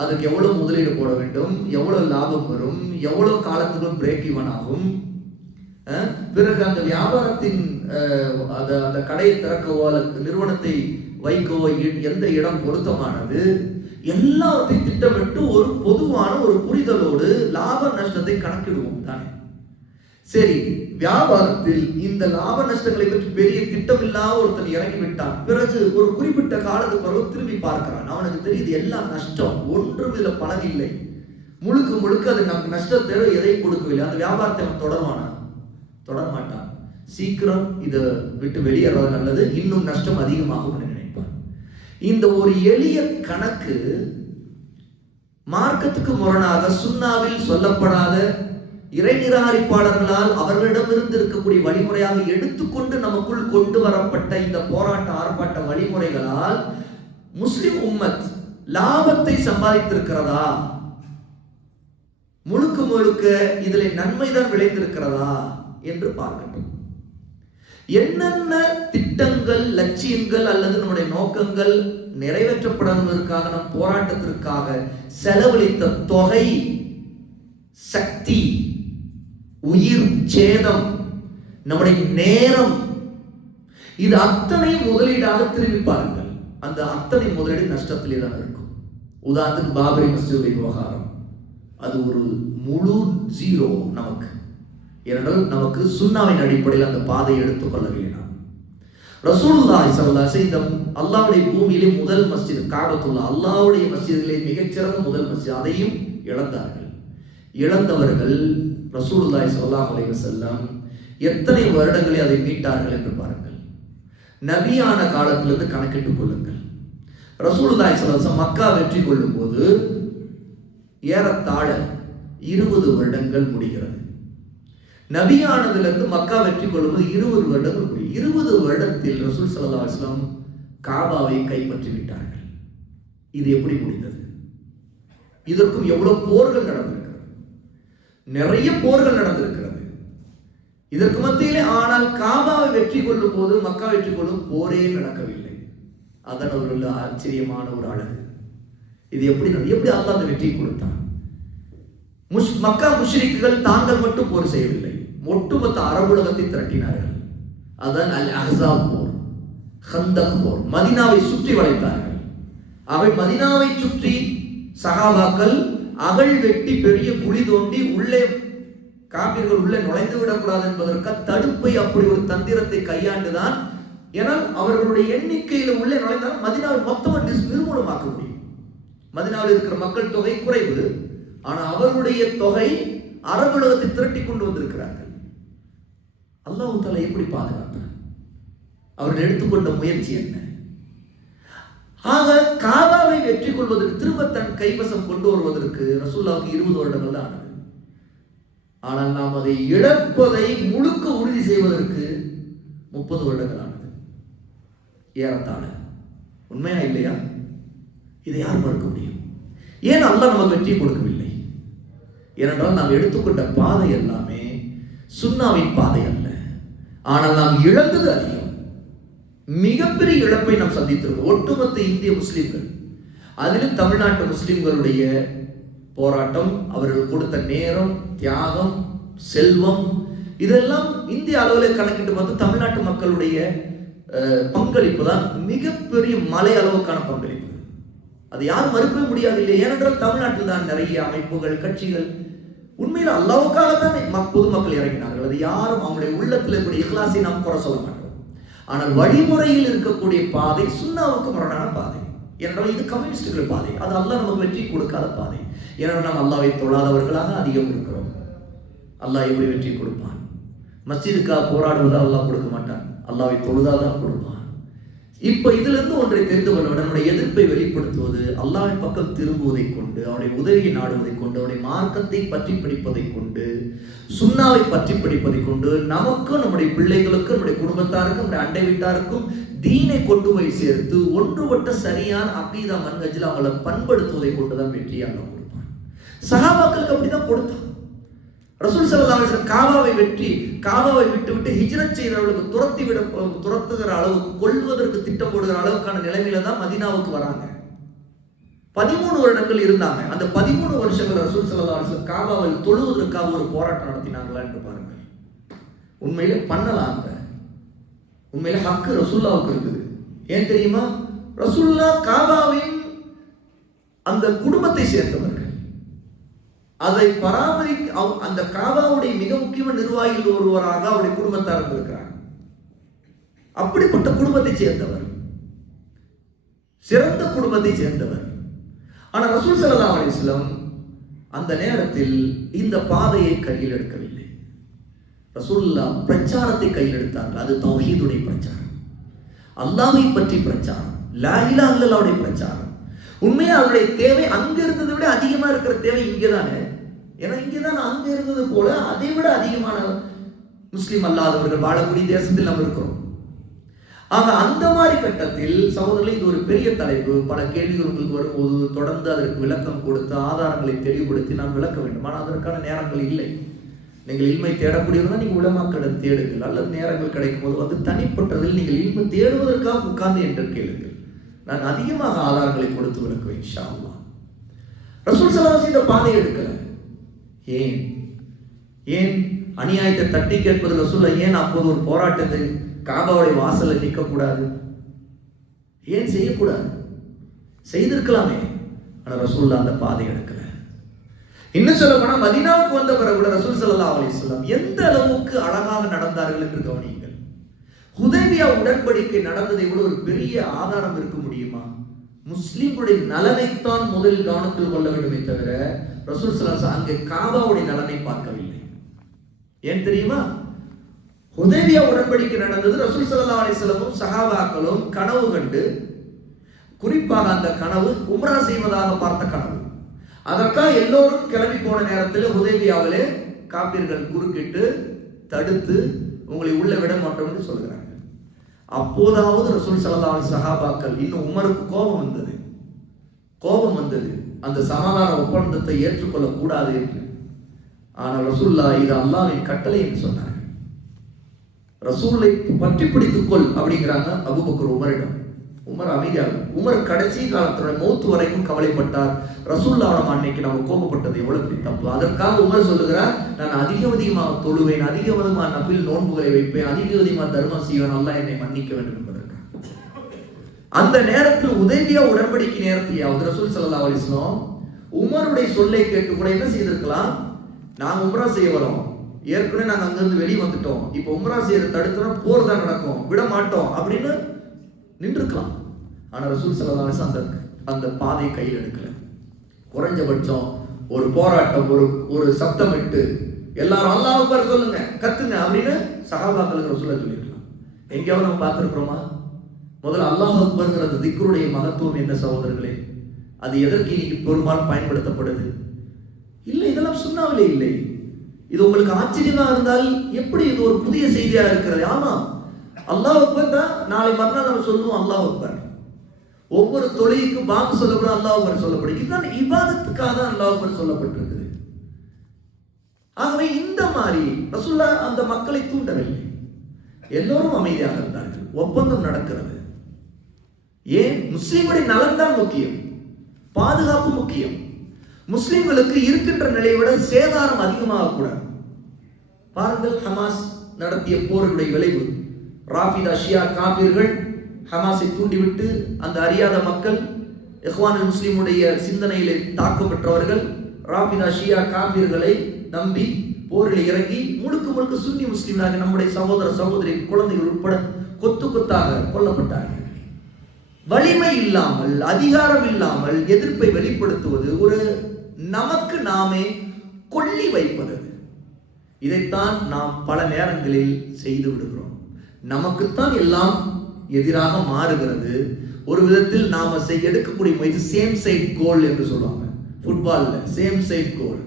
அதுக்கு எவ்வளவு முதலீடு போட வேண்டும், எவ்வளவு லாபம் வரும், எவ்வளவு காலத்துக்கு பிரேக் ஈவன் ஆகும், பிறகு அந்த வியாபாரத்தின் அந்த கடையை திறக்கவோ அல்லது நிறுவனத்தை வைக்கவோ எந்த இடம் பொருத்தமானது, எல்லாத்தையும் திட்டமிட்டு ஒரு பொதுவான ஒரு புரிதலோடு லாப நஷ்டத்தை கணக்கிடுவோம் தானே. சரி, வியாபாரத்தில் இந்த லாப நஷ்டங்களை பற்றி பெரிய திட்டமில்லாத ஒருத்தன் இறங்கிவிட்டான். பிறகு ஒரு குறிப்பிட்ட காலத்துக்கு பிறகு திரும்பி பார்க்கிறான். அவனுக்கு தெரியுது எல்லாம் நஷ்டம், ஒன்றும் இதுல பலன் இல்லை, முழுக்க அது நமக்கு நஷ்டத்தை எதை கொடுக்கவில்லை. அந்த வியாபாரத்தை அவன் தொடரமாட்டான். சீக்கிரம் இதை விட்டு வெளியேறது நல்லது, இன்னும் நஷ்டம் அதிகமாகும் நினைப்பான். இந்த ஒரு எளிய கணக்கு மார்க்கத்துக்கு முரணாக சுன்னாவில் சொல்லப்படாத இறை நிராகரிப்பாளர்களால் அவர்களிடமிருந்து இருக்கக்கூடிய வழிமுறையாக எடுத்துக்கொண்டு நமக்குள் கொண்டு வரப்பட்ட இந்த போராட்ட ஆர்ப்பாட்ட வழிமுறைகளால் முஸ்லிம் உம்மத் லாபத்தை சம்பாதித்திருக்கிறதா? முழுக்க இதில் நன்மைதான் விளைந்திருக்கிறதா என்று பார்க்கட்டும். என்னென்ன திட்டங்கள், லட்சியங்கள் அல்லது நம்முடைய நோக்கங்கள் நிறைவேற்றப்படுவதற்காக நம் போராட்டத்திற்காக செலவழித்த தொகை, சக்தி, உயிர் சேதம், நம்முடைய நேரம், இது அத்தனை முதலீடாக திரும்பி பாருங்கள். அந்த அத்தனை முதலீடு நஷ்டத்திலே தான் இருக்கும். உதாரணத்துக்கு பாபரி மஸ்ஜிதுடைய விவகாரம், அது ஒரு முழு ஜீரோ நமக்கு. ஏனென்றால் நமக்கு சுன்னாவின் அடிப்படையில் அந்த பாதையை எடுத்துக்கொள்ளவில்லை. நாம் ரசூலுல்லாஹி ஸல்லல்லாஹு அலைஹி வஸல்லம் அல்லாஹ்வுடைய பூமியிலே முதல் மஸ்ஜித் காபத்துல்லா, அல்லாஹ்வுடைய மஸ்ஜிதிலே மிகச்சிறந்த முதல் மஸ்ஜித், அதையும் இழந்தார்கள். இழந்தவர்கள் ரசூலுல்லாஹி ஸல்லல்லாஹு அலைஹி வஸல்லம் எத்தனை வருடங்களை அதை மீட்டார்கள் என்று பாருங்கள். நபியான காலத்திலிருந்து கணக்கிட்டுக் கொள்ளுங்கள். ரசூலுல்லாஹி ஸல்லல்லாஹு அலைஹி வஸல்லம் மக்கா வெற்றி கொள்ளும் போது ஏறத்தாழ 20 வருடங்கள் முடிகிறது. நபியானதிலிருந்து மக்கா வெற்றி கொள்ளும்போது 20 வருடங்கள் முடியும். 20 வருடத்தில் ரசூல் ஸல்லல்லாஹு அலைஹி வஸல்லம் காபாவை கைப்பற்றி விட்டார்கள். இது எப்படி முடிந்தது? இதற்கும் எவ்வளவு போர்கள் நடந்திருக்கிறது, நிறைய போர்கள் நடந்திருக்கிறது இதற்கு மத்தியிலே. ஆனால் காபாவை வெற்றி கொள்ளும் போது, மக்கா வெற்றி கொள்ளும் போரே நடக்கவில்லை. அதன் ஒரு ஆச்சரியமான ஒரு அழகு. இது எப்படி அல்லாஹ் அந்த வெற்றியை கொடுத்தான்? மக்கா முஷ்ரிக்குகள் தாங்கள் மட்டும் போர் செய்யவில்லை, ஒட்டுமொத்த அரபுலகத்தை திரட்டினார்கள். அதான் அல் அஹ்ஸாப் போர், ஹந்தக் போர். மதீனாவை சுற்றி வளைத்தார்கள். அவை மதீனாவை சுற்றி சஹாபாக்கள் அகழ் வெட்டி பெரிய குழி தோண்டி உள்ளே காபிர்கள் உள்ளே நுழைந்து விடக்கூடாது என்பதற்கு தடுப்பை அப்படி ஒரு தந்திரத்தை கையாண்டுதான். ஏனால் அவர்களுடைய எண்ணிக்கையில் உள்ளே நுழைந்தால் மதீனாவை மொத்தமாக நிர்மூலமாக்க முடியும். மதீனாவில் இருக்கிற மக்கள் தொகை குறைவு, ஆனால் அவர்களுடைய தொகை அரபு உலகத்தை திரட்டி கொண்டு வந்திருக்கிறார்கள். அல்லாஹ் தஆலா எப்படி பாதுகாத்தார்? அவர்கள் எடுத்துக்கொண்ட முயற்சி என்ன? ஆக காபாவை வெற்றி கொள்வதற்கு, திரும்ப தன் கைவசம் கொண்டு வருவதற்கு ரசூலுல்லாஹ்வுக்கு 20 வருடங்கள் தான் ஆனது. ஆனால் நாம் அதை இழப்பதை முழுக்க உறுதி செய்வதற்கு 30 வருடங்கள் ஆனது ஏறத்தாழ. உண்மையா இல்லையா? இதை யார் மறுக்க முடியும்? ஏன் அல்லாஹ் நமக்கு வெற்றி கொடுக்கவில்லை? ஏனென்றால் நாம் எடுத்துக்கொண்ட பாதை எல்லாமே சுன்னாவின் பாதை அல்ல. ஆனால் நாம் இழந்தது அதிகம். மிகப்பெரிய இழப்பை நாம் சந்தித்திருக்கோம். ஒட்டுமொத்த இந்திய முஸ்லிம்கள், அதிலும் தமிழ்நாட்டு முஸ்லிம்களுடைய போராட்டம், அவர்கள் கொடுத்த நேரம், தியாகம், செல்வம், இதெல்லாம் இந்திய அளவில் கணக்கிட்டு பார்த்து தமிழ்நாட்டு மக்களுடைய பங்களிப்பு தான் மிகப்பெரிய மலை அளவுக்கான பங்களிப்பு. அது யாரும் மறுக்கவே முடியாது இல்லை. ஏனென்றால் தமிழ்நாட்டில் தான் நிறைய அமைப்புகள், கட்சிகள் உண்மையில் அல்லாஹ்வுக்காக தான் பொதுமக்கள் இறங்கினார்கள். அது யாரும் அவங்களுடைய உள்ளத்தில் இருக்கக்கூடிய இஹ்லாஸை நாம் குறை சொல்ல மாட்டோம். ஆனால் வழிமுறையில் இருக்கக்கூடிய பாதை சுன்னாவுக்கு முரணான பாதை. ஏனென்றால் இது கம்யூனிஸ்டுகள் பாதை. அது அல்லாஹ் நமக்கு வெற்றி கொடுக்காத பாதை. ஏனென்றால் நாம் அல்லாஹ்வை தொழாதவர்களாக அதிகம் இருக்கிறோம். அல்லாஹ் எப்படி வெற்றி கொடுப்பான்? மஸ்ஜிதுக்காக போராடுவதால் அல்லாஹ் கொடுக்க மாட்டான், அல்லாஹ்வை தொழுதாதான் கொடுப்பான். இப்ப இதுல இருந்து ஒன்றை தெரிந்து கொள்ள வேண்டும். நம்முடைய எதிர்ப்பை வெளிப்படுத்துவது அல்லாஹ்வின் பக்கம் திரும்புவதை கொண்டு, அவருடைய உதவியை நாடுவதை கொண்டு, அவருடைய மார்க்கத்தை பற்றி படிப்பதை கொண்டு, சுன்னாவை பற்றி படிப்பதை கொண்டு, நமக்கும் நம்முடைய பிள்ளைகளுக்கும் நம்முடைய குடும்பத்தாருக்கும் நம்முடைய அண்டை வீட்டாருக்கும் தீனை கொண்டு போய் சேர்த்து ஒன்றுபட்ட சரியான அகீதா மன்ஹஜ்ல அவங்களை பண்படுத்துவதை கொண்டுதான் வெற்றியாக கொடுப்பான். சஹாபாக்களுக்கு அப்படிதான் கொடுத்தான். ரசூல் ஸல்லல்லாஹு அலைஹி வஸல்லம் காபாவை விட்டு ஹிஜ்ரத் செய்தவர்களுக்கு துரத்துகிற அளவுக்கு, கொல்வதற்கு திட்டம் போடுகிற அளவுக்கான நிலைமையில தான் மதீனாவுக்கு வராங்க. 13 வருடங்கள் இருந்தாங்க. அந்த 13 வருஷங்கள் ரசூல் ஸல்லல்லாஹு அலைஹி வஸல்லம் காபாவில் தொழுவதற்காக ஒரு போராட்டம் நடத்தினாங்களா என்று பாருங்க. உண்மையிலே பண்ணலாங்க. உண்மையிலே ஹக்கு ரசூலுல்லாஹ்வுக்கு இருக்குது. ஏன் தெரியுமா? ரசூலுல்லாஹ் காபாவின் அந்த குடும்பத்தை சேர்ந்தவர்கள். அதை பராமரிக்க அந்த காபாவுடைய மிக முக்கியமான நிர்வாகிகள் ஒருவராக அவருடைய குடும்பத்தார் இருந்திருக்கிறாங்க. அப்படிப்பட்ட குடும்பத்தை சேர்ந்தவர், சிறந்த குடும்பத்தை சேர்ந்தவர். ஆனால் ரசூல் ஸல்லல்லாஹு அலைஹி வஸல்லம் அந்த நேரத்தில் இந்த பாதையை கையில் எடுக்கவில்லை. ரசூலுல்லாஹ் பிரச்சாரத்தை கையில் எடுத்தார்கள். அது தௌஹீதுடைய பிரச்சாரம், அல்லாஹ்வை பற்றி பிரச்சாரம், லா இலாஹ இல்லல்லாஹ்வுடைய பிரச்சாரம். உண்மையா அவருடைய தேவை அங்க இருந்ததை விட அதிகமா இருக்கிற தேவை இங்கேதானே. ஏன்னா இங்கேதான் அங்க இருந்தது போல அதை விட அதிகமான முஸ்லிம் அல்லாதவர்கள் வாழக்கூடிய தேசத்தில் நம்ம இருக்கிறோம். ஆக அந்த மாதிரி கட்டத்தில் சகோதரர்களே, இது ஒரு பெரிய தலைப்பு. பல கேள்விகள் உங்களுக்கு வரும்போது தொடர்ந்து அதற்கு விளக்கம் கொடுத்து ஆதாரங்களை தெளிவுபடுத்தி நாம் விளக்க வேண்டும். ஆனால் அதற்கான நேரங்கள் இல்லை. நீங்கள் இல்மை தேடக்கூடியவர்கள் நீங்கள் உலமாக்களிடம் தேடுங்கள், அல்லது நேரங்கள் கிடைக்கும் போது வந்து தனிப்பட்டதில் நீங்கள் இல்மை தேடுவதற்காக உட்கார்ந்து என்று கேளுங்கள். நான் அதிகமாக ஆதாரங்களை கொடுத்து விளக்குவேன் இன்ஷா அல்லாஹ். ரசூல் ஸல்லல்லாஹு அலைஹி வஸல்லம் இந்த பாதையை எடுக்கல. ஏன் அநியாயத்தை தட்டி கேட்பது ரசூலுல்லாஹ் ஏன் அப்போது ஒரு போராட்டத்தை காபாவுடைய வாசல்ல நிற்கக்கூடாது? ஏன் செய்யக்கூடாது? செய்திருக்கலாமே. ஆனால் ரசூலுல்லாஹ் அந்த பாதை எடுக்கல. இன்னும் சொல்ல போனா மதீனாவுக்கு வந்த பிறகு கூட ரசூல் ஸல்லல்லாஹு அலைஹி வஸல்லம் எந்த அளவுக்கு அழகாக நடந்தார்கள் என்று கவனியுங்கள். ஹுதைபியா உடன்படிக்கை நடந்ததை விட ஒரு பெரிய ஆதாரம் இருக்க முடியுமா? முஸ்லிம்களுடைய நலனைத்தான் முதலில் கவனத்தில் கொள்ள வேண்டுமே தவிர ரசூல் ஸல்லல்லாஹு அலைஹி வஸல்லம் அங்கே காபாவுடைய நலனை பார்க்கவில்லை. ஏன் தெரியுமா? ஹுதைபியா உடன்படிக்கை நடந்தது. ரசூல் ஸல்லல்லாஹு அலைஹி வஸல்லம் சஹாபாக்களும் கனவு கண்டு, குறிப்பாக அந்த கனவு உம்ரா செய்வதாக பார்த்த கனவு. அதற்காக எல்லோரும் கிளம்பி போன நேரத்தில் ஹுதைபியாவிலே காபிர்கள் குறுக்கிட்டு தடுத்து உங்களை உள்ள விட மாட்டோம் என்று சொல்கிறாங்க. அப்போதாவது ரசூல் ஸல்லல்லாஹு அலைஹி சஹாபாக்கள், இன்னும் உமருக்கு கோபம் வந்தது அந்த சமாதான ஒப்பந்தத்தை ஏற்றுக்கொள்ள கூடாது என்று. ஆனால் ரசூலுல்லாஹ் இது அல்லாஹ்வின் கட்டளை என்று சொன்னார். ரசூலை பற்றி பிடித்துக்கொள் அப்படிங்கிறாங்க அபூபக்கர் உமரிடம். உமர் அமைதியாக, உமர் கடைசி காலத்தோட மௌத்து வரைக்கும் கவலைப்பட்டார். ரசூலுல்லாஹ் அன்னைக்கு நம்ம கோபப்பட்டது எவ்வளவு பெரிய தப்பு. அதற்காக உமர் சொல்லுகிறார், நான் அதிகமாக தொழுவேன், அதிகமாக நபில் நோன்புகளை வைப்பேன், அதிகமாக தர்மம் செய்வேன், அல்லாஹ் என்னை மன்னிக்க வேண்டும் என்பதற்காக. அந்த நேரத்தில் உதைபியா உடன்படிக்கை நேரத்திலேயாவது ரசூல் ஸல்லல்லாஹு அலைஹி வஸல்லம் உமருடைய சொல்லை கேட்டு கூட என்ன செய்திருக்கலாம்? நாங்க உம்ரா செய்ய வரோம், ஏற்கனவே நாங்க அங்கிருந்து வெளியே வந்துட்டோம், இப்போ உம்ரா செய்யற தடுத்தோம்னா போர் தான் நடக்கும், விட மாட்டோம் அப்படின்னு நின்றுக்கலாம். ஆனா ரசூல் ஸல்லல்லாஹு அலைஹி வஸல்லம் அந்த பாதையை கையில் எடுக்கல. குறைஞ்சபட்சம் ஒரு போராட்டம், ஒரு சப்தமிட்டு எல்லாரும் அல்லாஹ் அக்பர் சொல்லுங்க, கத்துங்க அப்படின்னு சஹாபாக்களுக்கு ரசூலுல்லாஹ் சொல்லியிருக்கலாம். எங்கேயாவது நம்ம பார்த்திருக்கிறோமா? முதல்ல அல்லாஹ் அக்பர்ங்கிற திக்ருடைய மகத்துவம் என்ன சகோதரர்களே? அது எதற்கு இன்னைக்கு பெரும்பாலும் பயன்படுத்தப்படுது? இல்லை, இதெல்லாம் சுன்னாவிலே இல்லை. இது உங்களுக்கு ஆச்சரியமா இருந்தால் எப்படி இது ஒரு புதிய செய்தியா இருக்கிறது? ஆமா, அல்லாஹ் அக்பர் தான் நாளை மறுநாள் நம்ம சொல்லுவோம் அல்லாஹ் அக்பர். ஒவ்வொரு தொழுகைக்கு பாங்கு சொல்லப்படும், அல்லாஹ் அக்பர் சொல்லப்படும். இதுதான் இபாதத்துக்காக தான் அல்லாஹ் அக்பர் சொல்லப்பட்டிருக்குது. ஆகவே இந்த மாதிரி ரசூலுல்லாஹ் அந்த மக்களை தூண்டவில்லை. எல்லோரும் அமைதியாக இருந்தார்கள். ஒப்பந்தம் நடக்கிறது. ஏன்? முஸ்லிம்களுடைய நலன் தான் முக்கியம், பாதுகாப்பு முக்கியம். முஸ்லிம்களுக்கு இருக்கின்ற நிலையை விட சேதாரம் அதிகமாக கூடாது. பாருங்கள், ஹமாஸ் நடத்திய போர்களுடைய விளைவு. ராஃபிதா ஷியா காபிர்கள் ஹமாஸை தூண்டிவிட்டு அந்த அறியாத மக்கள், இஹ்வானுல் முஸ்லிமுடைய சிந்தனையிலே தாக்கம் பெற்றவர்கள் ராஃபிதா ஷியா காபிர்களை நம்பி போரில் இறங்கி முழுக்க முழுக்க சுன்னி முஸ்லிம்களாக நம்முடைய சகோதர சகோதரி குழந்தைகள் உட்பட கொத்து கொத்தாக கொல்லப்பட்டார்கள். வலிமை இல்லாமல், அதிகாரம் இல்லாமல் எதிர்ப்பை வெளிப்படுத்துவது ஒரு நமக்கு நாமே கொள்ளி வைப்பது. இதைத்தான் நாம் பல நேரங்களில் செய்து விடுகிறோம். நமக்குத்தான் எல்லாம் எதிராக மாறுகிறது. ஒரு விதத்தில் நாம எடுக்கக்கூடிய முயற்சி சேம் சைட் கோல் என்று சொல்லுவாங்க ஃபுட்பால்ல. சேம் சைட் கோல்.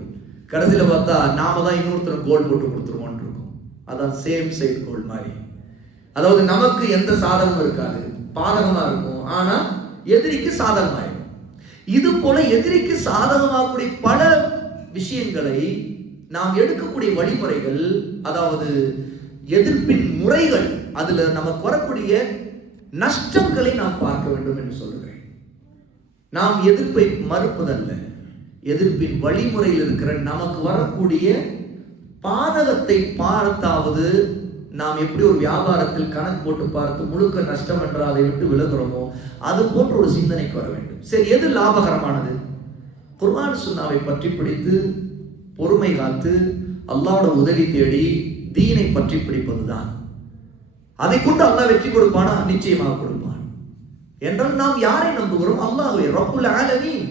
கடைசியில் பார்த்தா நாம தான் இன்னொருத்தர் கோல் போட்டு கொடுத்துருவோம் இருக்கும். அதான் சேம் சைட் கோல் மாதிரி. அதாவது நமக்கு எந்த சாதகமும் இருக்காது, பாதகமா இருக்கும், ஆனா எதிரிக்கு சாதகமாயிருக்கும். இது போல எதிரிக்கு சாதகமாகக்கூடிய பல விஷயங்களை நாம் எடுக்கக்கூடிய வழிமுறைகள், அதாவது எதிர்ப்பின் முறைகள், அதுல நமக்கு வரக்கூடிய நஷ்டங்களை நாம் பார்க்க வேண்டும் என்று சொல்லுகிறேன். நாம் எதிர்ப்பை மறுப்பதல்ல, எதிர்ப்பின் வழிமுறையில் இருக்கிற நமக்கு வரக்கூடிய பாதகத்தை பார்த்தாவது நாம் எப்படி ஒரு வியாபாரத்தில் கணக்கு போட்டு பார்த்து முழுக்க நஷ்டம் என்று அதை விட்டு விலகுறோமோ அது போன்ற ஒரு சிந்தனைக்கு வர வேண்டும். சரி, எது லாபகரமானது? குர்ஆன் சுன்னாவை பற்றி பிடித்து பொறுமை காத்து அல்லாஹ்வோட உதவி தேடி தீனை பற்றி பிடிப்பதுதான். அதை கொண்டு அல்லாஹ் வெற்றி கொடுப்பானா? நிச்சயமாக கொடுப்பான். என்றால் நாம் யாரை நம்புகிறோம்? அல்லாஹ்வை, ரப்புல் ஆலமீன்.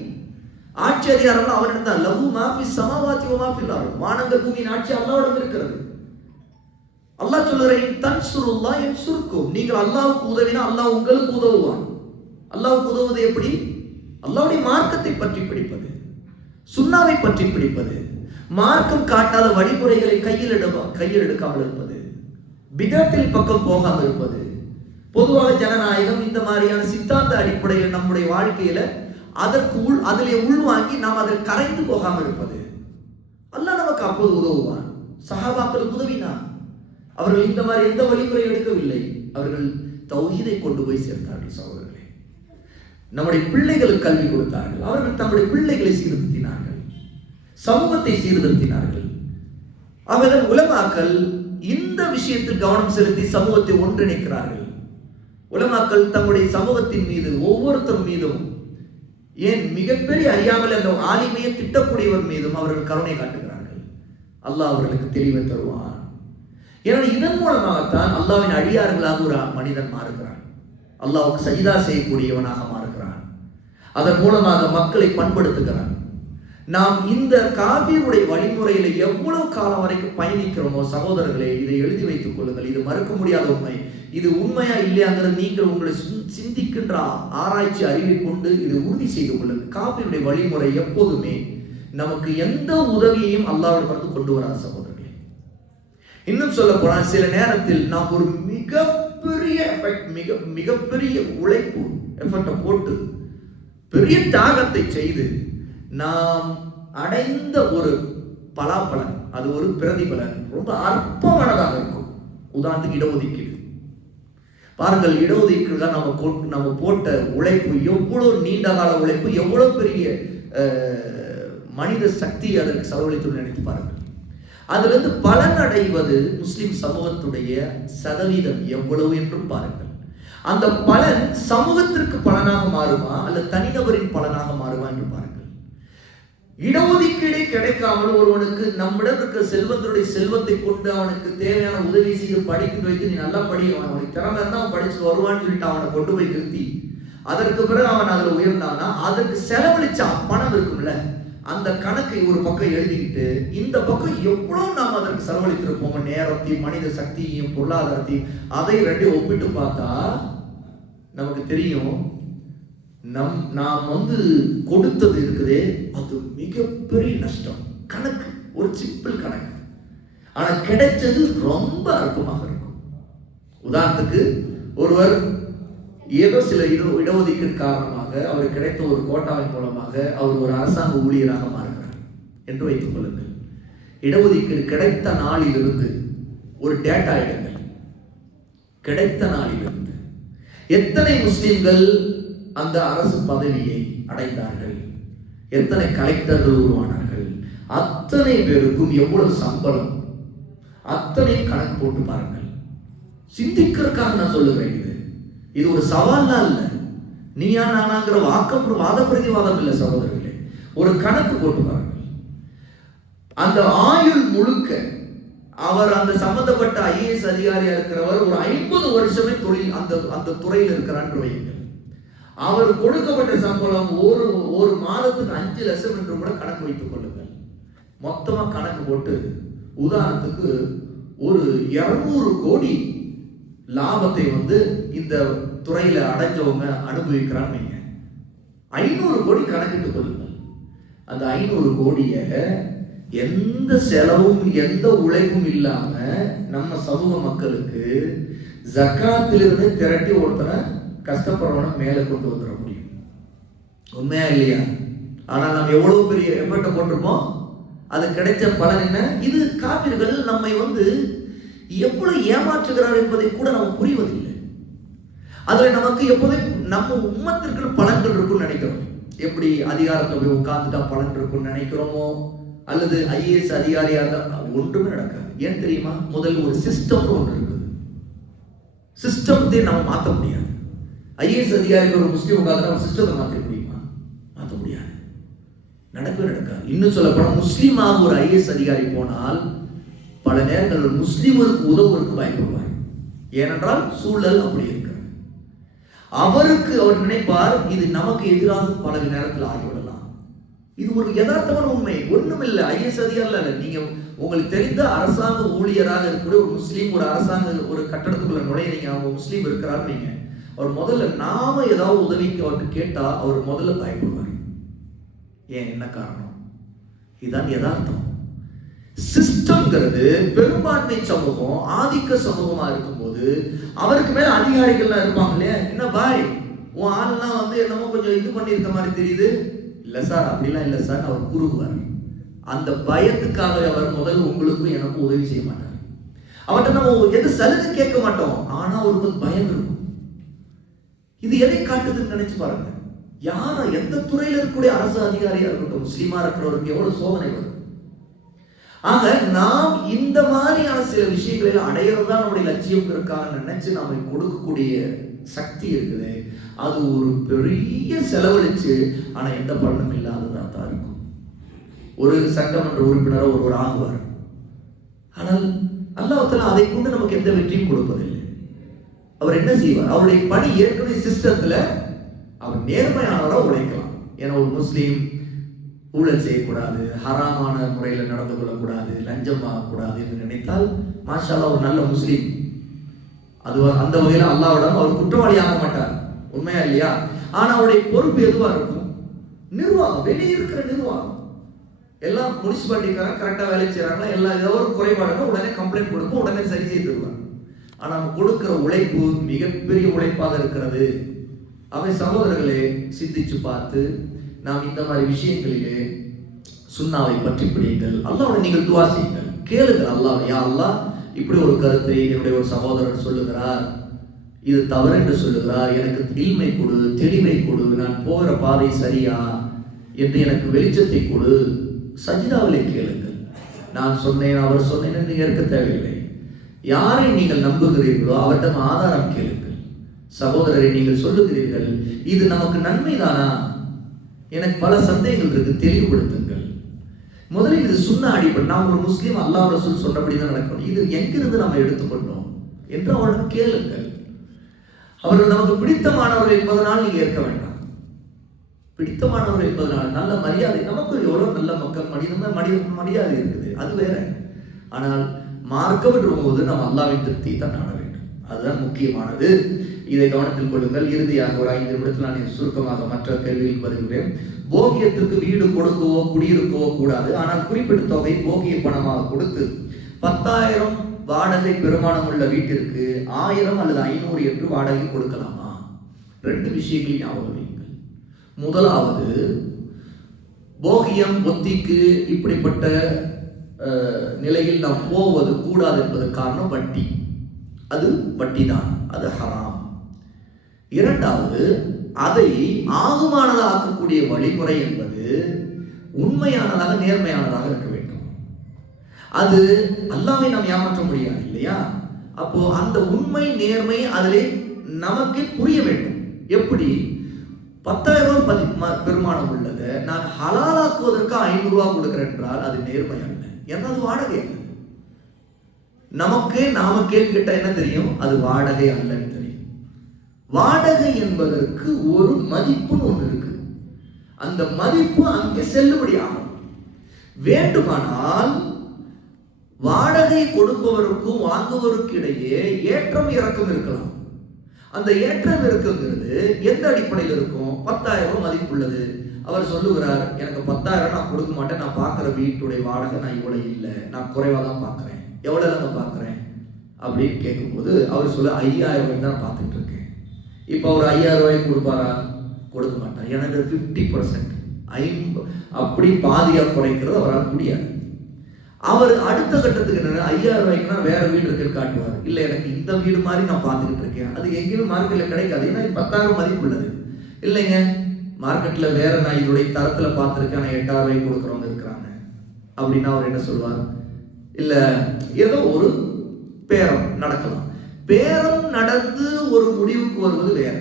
ஆட்சி அதிகாரம் அவனிடம் தான். லஹு மா ஃபிஸ் ஸமாவாதி வ மா ஃபில் அர்த். வானங்கள் பூமியின் ஆட்சி அல்லாஹ்விடம் இருக்கிறது. அல்லாஹ் சொல்லுகிறான், தன்சுருல்லாஹ் யன்சுர்கும். நீங்கள் அல்லாஹ்வுக்கு உதவினா அல்லாஹ் உங்களுக்கு உதவுவான். அல்லாஹ்வுக்கு உதவுவது எப்படி? அல்லாஹ்வுடைய மார்க்கத்தை பற்றி பிடிப்பது, சுன்னாவை பற்றி பிடிப்பது, மார்க்கம் காட்டாத வழிமுறைகளை கையில் எடுக்காமல் இருப்பது, பிதத்தில் பக்கம் போகாமல் இருப்பது. பொதுவாக ஜனநாயகம் இந்த மாதிரியான சித்தாந்த அடிப்படையில் நம்முடைய வாழ்க்கையில அதிலே உள்வாங்கி நாம் அதில் கரைந்து போகாமல் இருப்பது. அல்லாஹ் நமக்கு அப்போது உதவுவான். சஹாபாக்களுக்கு உதவினான். அவர்கள் இந்த மாதிரி எந்த வழிமுறை எடுக்கவில்லை. அவர்கள் தௌஹீதை கொண்டு போய் சேர்த்தார்கள். சகோதரர்களே, நம்முடைய பிள்ளைகளுக்கு கல்வி கொடுத்தார்கள். அவர்கள் தம்முடைய பிள்ளைகளை சீர்திருத்தினார்கள், சமூகத்தை சீர்திருத்தினார்கள். அவர்கள் உலமாக்கள் இந்த விஷயத்தில் கவனம் செலுத்தி சமூகத்தை ஒன்றிணைக்கிறார்கள். உலமாக்கள் தம்முடைய சமூகத்தின் மீது ஒவ்வொருத்தர் மீதும், ஏன் மிகப்பெரிய அறியாமல் அந்த ஆலிமையை திட்டக்கூடியவர் மீதும் அவர்கள் கருணை காட்டுகிறார்கள். அல்லாஹ் அவர்களுக்கு தெளிவை தருவான். ஏன்னா இதன் மூலமாகத்தான் அல்லாஹ்வின் அடியார்களாக ஒரு மனிதன் மாறுகிறான். அல்லாஹ்வுக்கு சஜிதா செய்யக்கூடியவனாக மாறுகிறான். அதன் மூலமாக மக்களை பண்படுத்துகிறான். நாம் இந்த காபிருடைய வழிமுறையில எவ்வளவு காலம் வரைக்கும் பயணிக்கிறோமோ சகோதரர்களே, இதை எழுதி வைத்துக் கொள்ளுங்கள். இது மறுக்க முடியாத உண்மை. இது உண்மையா இல்லையாங்கிறது நீங்கள் உங்களை சிந்திக்கின்ற ஆராய்ச்சி அறிவை கொண்டு இது உறுதி செய்து கொள்ளுங்கள். காபிருடைய வழிமுறை எப்போதுமே நமக்கு எந்த உதவியையும் அல்லாஹ்விடமிருந்து கொண்டு வராது சகோதரர்களே. இன்னும் சொல்ல போனால் சில நேரத்தில் நாம் ஒரு மிகப்பெரிய உழைப்பு எஃபர்ட்டை போட்டு பெரிய தியாகத்தை செய்து நாம் அடைந்த ஒரு பலாப்பலன், அது ஒரு பிரதிபலன் ரொம்ப அற்பமானதாக இருக்கும். உதாரணத்துக்கு இடஒதுக்கீடு பாருங்கள். இடஒதுக்கீடு தான் நம்ம போட்ட உழைப்பு, எவ்வளவு நீண்ட கால உழைப்பு, எவ்வளவு பெரிய மனித சக்தி அதற்கு செலவழித்து நினைத்து பாருங்கள். அதிலிருந்து பலன் அடைவது முஸ்லிம் சமூகத்துடைய சதவீதம் எவ்வளவு என்றும் பாருங்கள். அந்த பலன் சமூகத்திற்கு பலனாக மாறுமா அல்லது தனிநபரின் பலனாக மாறுமா என்று பாருங்கள். இடஒதுக்கீடு கிடைக்காமல் ஒருவனுக்கு நம்மிடம் இருக்கிற செல்வந்தருடைய செல்வத்தை கொண்டு அவனுக்கு தேவையான உதவி செய்து படிக்க வைத்து, நீ நல்லா படி, அவனுக்கு திறமை இருந்தா அவன் படிச்சு வருவான்னு சொல்லிட்டு அவனை கொண்டு போய் நிறுத்தி அதற்கு பிறகு அவன் அதில் உயர்ந்தான்னா அதற்கு செலவழிச்ச பணம் இருக்கும்ல, அந்த கணக்கை ஒரு பக்கம் எழுதிக்கிட்டு இந்த பக்கம் எவ்வளவு நாம் அதற்கு செலவழித்திருப்போம், நேரத்தையும் மனித சக்தியையும் பொருளாதாரத்தையும், அதை ரெண்டையும் ஒப்பிட்டு பார்த்தா நமக்கு தெரியும் நாம் கொடுத்தது இருக்குதே அது மிகப்பெரிய நஷ்டம். கணக்கு ஒரு சிம்பிள் கணக்கு, ஆனா கிடைச்சது ரொம்ப அற்புதமாக இருக்கும். உதாரணத்துக்கு ஒருவர் ஏதோ சில இடஒதுக்கீடு காரணமாக அவருக்கு கிடைத்த ஒரு கோட்டாவின் மூலமாக அவர் ஒரு அரசாங்க ஊழியராக மாறுகிறார் என்று வைத்துக் கொள்ளுங்கள். இடஒதுக்கீடு கிடைத்த நாளிலிருந்து ஒரு டேட்டா எடுங்கள். கிடைத்த நாளிலிருந்து எத்தனை முஸ்லிம்கள் அந்த அரசு பதவியை அடைந்தார்கள், எத்தனை கலெக்டர்கள் உருவானார்கள், அத்தனை பேருக்கும் எவ்வளவு சம்பளம், அத்தனை கணக்கு போட்டு பாருங்கள். சிந்திக்கிறதுக்காக நான் சொல்லுகிறேன். இது ஒரு சவால்லாம் இல்லை, நீயா நானாங்கிற வாத பிரதிவாதம் இல்லை சகோதரர்களே. ஒரு கணக்கு போட்டு பாருங்கள். அந்த ஆயுள் முழுக்க அவர் அந்த சம்பந்தப்பட்ட IAS அதிகாரியா இருக்கிறவர் ஒரு 50 வருஷமே தொழில் அந்த துறையில் இருக்கிறான் வையுங்கள். அவர் கொடுக்கப்பட்ட சம்பளம் ஒரு மாதத்துக்கு 5 லட்சம் என்று கூட கணக்கு வைத்துக் கொள்ளுங்கள். மொத்தமா கணக்கு போட்டு உதாரணத்துக்கு ஒரு 200 கோடி லாபத்தை இந்த துறையில அடைஞ்சவங்க அனுபவிக்கிறான்னு 500 கோடி கணக்கிட்டு கொள்ளுங்கள். அந்த 500 கோடிய எந்த செலவும் எந்த உழைப்பும் இல்லாம நம்ம சமூக மக்களுக்கு ஜக்காத்திலிருந்து திரட்டி ஒருத்தனை கஷ்டப்படுறவன மேல கொண்டு வந்துட முடியும். உண்மையா இல்லையா? ஆனா நம்ம எவ்வளவு பெரிய எஃபர்ட்டை போட்டிருப்போம், அது கிடைச்ச பலன் என்ன? இது காபிர்கள் நம்மை எவ்வளவு ஏமாற்றுகிறார் என்பதை கூட நம்ம புரிவதில்லை. அதுல நமக்கு எப்போதும் நம்ம உம்மத்திற்கு பலன்கள் இருக்குன்னு நினைக்கிறோம். எப்படி அதிகாரத்தை போய் உட்கார்ந்துட்டா பலன் இருக்குன்னு நினைக்கிறோமோ, அல்லது IAS அதிகாரியா இருந்தால் ஒன்றுமே நடக்காது. ஏன் தெரியுமா? முதல்ல ஒரு சிஸ்டம்னு ஒன்று இருக்குது. சிஸ்டத்தை நம்ம மாற்ற முடியாது. IAS அதிகாரிகள் ஒரு முஸ்லீம் உட்கார்ந்து ஒரு சிஸ்டத்தை மாற்ற முடியுமா? மாற்ற முடியாது, நடக்கவே நடக்காது. இன்னும் சொல்ல போனா முஸ்லீமாக ஒரு IAS அதிகாரி போனால் பல நேரங்கள் முஸ்லிம்களுக்கு உதவுவதற்கு பயப்படுவார். ஏனென்றால் சூழல் அப்படி இருக்கிறது. அவருக்கு அவர் நினைப்பார் இது நமக்கு எதிராக பல நேரத்தில் ஆகிவிடலாம். இது ஒரு யதார்த்தமான உண்மை. ஒண்ணுமில்லை, IAS அதிகாரி நீங்க உங்களுக்கு தெரிந்த அரசாங்க ஊழியராக இருக்கக்கூடிய ஒரு முஸ்லீம் ஒரு அரசாங்க ஒரு கட்டடத்துக்குள்ள நுழையிறீங்க, அவங்க முஸ்லீம் இருக்கிறாரு, நீங்க அவர் முதல்ல நாம ஏதாவது உதவிக்கு அவருக்கு கேட்டா அவர் முதல்ல பயப்படுவார். ஏன்? என்ன காரணம்? இதுதான் யதார்த்தம். சிஸ்டம்ங்கிறது பெரும்பான்மை சமூகம் ஆதிக்க சமூகமா இருக்கும்போது அவருக்கு மேல அதிகாரிகள்லாம் இருப்பாங்க இல்லையா, என்ன பாய் உன் ஆள்லாம் என்னமோ கொஞ்சம் இது பண்ணியிருக்க மாதிரி தெரியுது, இல்ல சார் அப்படிலாம் இல்லை சார் அவர் கூறுவார். அந்த பயத்துக்காக அவர் முதல்ல உங்களுக்கும் எனக்கும் உதவி செய்ய மாட்டார். அவர்கிட்ட நம்ம எது சலுகை கேட்க மாட்டோம், ஆனா அவருக்கு பயம் இருக்கும். இது எதை காட்டுதுன்னு நினைச்சு பாருங்க. யாரா எந்த துறையில இருக்கக்கூடிய அரசு அதிகாரியா இருக்கட்டும், முஸ்லீமா இருக்கிறவருக்கு எவ்வளவு சோதனை வரும். ஆக நாம் இந்த மாதிரியான சில விஷயங்களில் அடையிறதுதான் நம்முடைய லட்சியம் இருக்கான்னு நினைச்சு நாம கொடுக்கக்கூடிய சக்தி இருக்குது. அது ஒரு பெரிய செலவழிச்சு ஆனா எந்த பலனும் இல்லாததா தான் இருக்கும். ஒரு சட்டமன்ற உறுப்பினரோ ஒருவர் ஆகுவார், ஆனால் அல்லாஹ் அதை கொண்டு நமக்கு எந்த வெற்றியும் கொடுப்பதில்லை. அவர் என்ன செய்வார்? அவருடைய பணி ஏற்கனவே சிஸ்டத்துல அவர் நேர்மையானவராக உழைக்கலாம். ஏன்னா ஒரு முஸ்லீம் ஊழல் செய்யக்கூடாது, ஹராமான முறையில் நடந்து கொள்ளக்கூடாது, லஞ்சம் வாங்கக்கூடாது என்று நினைத்தால் மாஷா அல்லாஹ் ஒரு நல்ல முஸ்லீம். அது அந்த வகையில் அல்லாஹ்விடம் அவர் குற்றவாளி ஆக மாட்டார். உண்மையா இல்லையா? ஆனா அவருடைய பொறுப்பு எதுவா இருக்கும்? நிர்வாகம். வெளியே இருக்கிற நிர்வாகம் எல்லாம் முனிசிபாலிட்டிக்காரன் கரெக்டா வேலை செய்யறாங்களா, எல்லாம் ஏதோ ஒரு குறைபாடுனா உடனே கம்ப்ளைண்ட் கொடுப்போம், உடனே சரி செய்து தருவாங்க. ஆனா நம்ம கொடுக்கிற உழைப்பு மிகப்பெரிய உழைப்பாக இருக்கிறது. அவை சகோதரர்களே, சிந்திச்சு பார்த்து நாம் இந்த மாதிரி விஷயங்களிலே சுன்னாவை பற்றி பிடிங்கள். அல்லாஹ்வோட நீங்கள் துஆ செய்யுங்கள், கேளுங்கள். அல்லாஹ், யா அல்லாஹ், இப்படி ஒரு கருத்தை என்னுடைய ஒரு சகோதரர் சொல்லுகிறார், இது தவறு என்று சொல்லுகிறார், எனக்கு இல்மை கொடு, தெளிவை கொடு, நான் போகிற பாதை சரியா என்று எனக்கு வெளிச்சத்தை கொடு. சஜிதாவிலே கேளுங்கள். நான் சொன்னேன் அவர் சொன்னேன் என்று ஏற்க தேவையில்லை. யாரை நீங்கள் நம்புகிறீர்களோ அவர்கிட்ட ஆதாரம் கேளுங்கள். சகோதரரை, நீங்கள் சொல்லுகிறீர்கள் இது நமக்கு நன்மைதானா, எனக்கு பல சந்தேகங்கள் இருக்கு, தெளிவுபடுத்துங்கள். முதலில் இது சுன்னா அடிப்படை. நாம் ஒரு முஸ்லீம், அல்லாஹ் ரசூல் சொன்னபடிதான் நடக்கணும். இது எங்கிருந்து நம்ம எடுத்துக்கொண்டோம் என்று அவரிடம் கேளுங்கள். அவர்கள் நமக்கு பிடித்தமானவர்கள் என்பதனால் நீங்க ஏற்க வேண்டாம். பிடித்தமானவர்கள் என்பதனால நல்ல மரியாதை, நமக்கு எவ்வளவு நல்ல மக்கள் மரியாதை இருக்குது, அது வேற. ஆனால் மார்க்கம் என்ற போது நம்ம அல்லாஹ்வின் திருப்தியை தான் நாட வேண்டும், அதுதான் முக்கியமானது. இதை கவனத்தில் கொள்ளுங்கள். இறுதியாக ஒரு 5 நிமிடத்தில் நான் சுருக்கமாக மற்ற கேள்வியில் வருகிறேன். போகியத்திற்கு வீடு கொடுக்கவோ குடியிருக்கவோ கூடாது. ஆனால் குறிப்பிட்ட தொகை போகிய பணமாக கொடுத்து 10,000 வாடகை பெருமானம் உள்ள வீட்டிற்கு 1000 அல்லது 500 என்று வாடகை கொடுக்கலாமா? 2 விஷயங்களை ஞாபகம் வையுங்கள். முதலாவது, போகியம் ஒத்திக்கு இப்படிப்பட்ட நிலையில் நாம் போவது கூடாது என்பதற்கு காரணம் வட்டி. அது வட்டி தான், அது ஹராம். இரண்டாவது, அதை ஆகுமானதாக ஆக்கக்கூடிய வழிமுறை என்பது உண்மையானதாக நேர்மையானதாக இருக்க வேண்டும். அது அல்லாஹ்வை நாம் ஏமாற்ற முடியாது இல்லையா? அப்போ அந்த உண்மை நேர்மை அதிலே நமக்கு புரிய வேண்டும். எப்படி? 10,000 பெருமானம் உள்ளதை நான் ஹலாலாக்குவதற்கு 500 ரூபாய் கொடுக்கிறேன் என்றால் அது நேர்மை அல்ல, ஏன்னா அது வாடகை அல்ல. நமக்கு நாம கேள்வி கேட்டா என்ன தெரியும்? அது வாடகை அல்லன்னு தெரியும். வாடகை என்பதற்கு ஒரு மதிப்புன்னு ஒன்று இருக்கு. அந்த மதிப்பு அங்கே செல்லுபடி ஆகும். வேண்டுமானால் வாடகை கொடுப்பவருக்கும் வாங்குவதற்கு இடையே ஏற்றம் இறக்கம் இருக்கலாம். அந்த ஏற்றம் இறக்கங்கிறது எந்த அடிப்படையில் இருக்கும்? 10,000 மதிப்புள்ளது. அவர் சொல்லுகிறார், எனக்கு 10,000 நான் கொடுக்க மாட்டேன், நான் பார்க்குற வீட்டுடைய வாடகை நான் இவ்வளவு இல்லை, நான் குறைவாக தான் பார்க்குறேன். எவ்வளோ நான் பார்க்குறேன் அப்படின்னு கேட்கும்போது அவர் சொல்ல 5,000 ரூபாய் தான் பார்த்துட்டு இருக்கேன். இப்போ அவர் 5,000 ரூபாய்க்கு கொடுப்பாரா? கொடுக்க மாட்டார். எனக்கு 50% அப்படி பாதியாக குறைக்கிறது அவரால் முடியாது. அவர் அடுத்த கட்டத்துக்கு என்ன, 5,000 ரூபாய்க்குனா வேற வீடு இருக்குன்னு காட்டுவார். இல்லை, எனக்கு இந்த வீடு மாதிரி நான் பார்த்துக்கிட்டு இருக்கேன், அது எங்கேயுமே மார்க்கெட்டில் கிடைக்காது, ஏன்னா 10,000 மதிப்பு உள்ளது. இல்லைங்க, மார்க்கெட்டில் வேற நான் இதோடைய தரத்தில் பார்த்துருக்கேன், நான் 8,000 ரூபாய்க்கு கொடுக்குறவங்க இருக்கிறாங்க அப்படின்னா அவர் என்ன சொல்வார்? இல்லை, ஏதோ ஒரு பேரம் நடக்கலாம். பேரம் நடந்து ஒரு முடிவுக்கு வருவது வேற.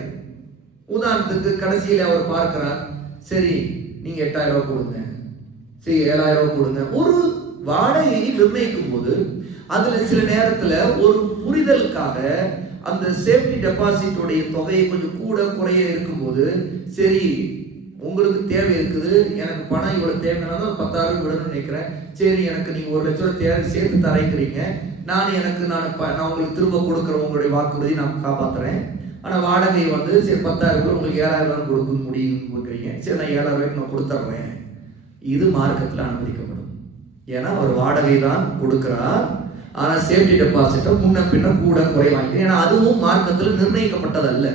உதாரணத்துக்கு கடைசியில் அவர் பார்க்கிறார், சரி நீங்க 8,000 ரூபாய் கொடுங்க, சரி 7,000 ரூபாய் கொடுங்க. ஒரு வாடகையை நிர்ணயிக்கும் போது அதுல சில நேரத்துல ஒரு புரிதலுக்காக அந்த சேஃப்டி டெபாசிட்டுடைய தொகையை கொஞ்சம் கூட குறைய இருக்கும்போது, சரி உங்களுக்கு தேவை இருக்குது, எனக்கு பணம் இவ்வளவு தேவைன்னா 10,000 விடணும்னு நினைக்கிறேன், சரி எனக்கு நீங்க 1 லட்சம் ரூபாய் தேவை சேர்த்து தரைக்கிறீங்க, நான் உங்களுக்கு திரும்ப கொடுக்குற உங்களுடைய வாக்குறுதி நான் காப்பாத்துறேன், ஆனா வாடகை சரி 10,000 ரூபாய் உங்களுக்கு 7,000 ரூபாய் கொடுக்க முடியும் கொடுக்குறீங்க, சரி நான் 7,000 ரூபாய்க்கு நான் கொடுத்துட்றேன். இது மார்க்கத்தில் அனுமதிக்கப்படும். ஏன்னா அவர் வாடகை தான் கொடுக்கிறார், ஆனா சேஃப்டி டெபாசிட்டை முன்ன பின்ன கூட குறைவாங்க. ஏன்னா அதுவும் மார்க்கத்தில் நிர்ணயிக்கப்பட்டதல்ல.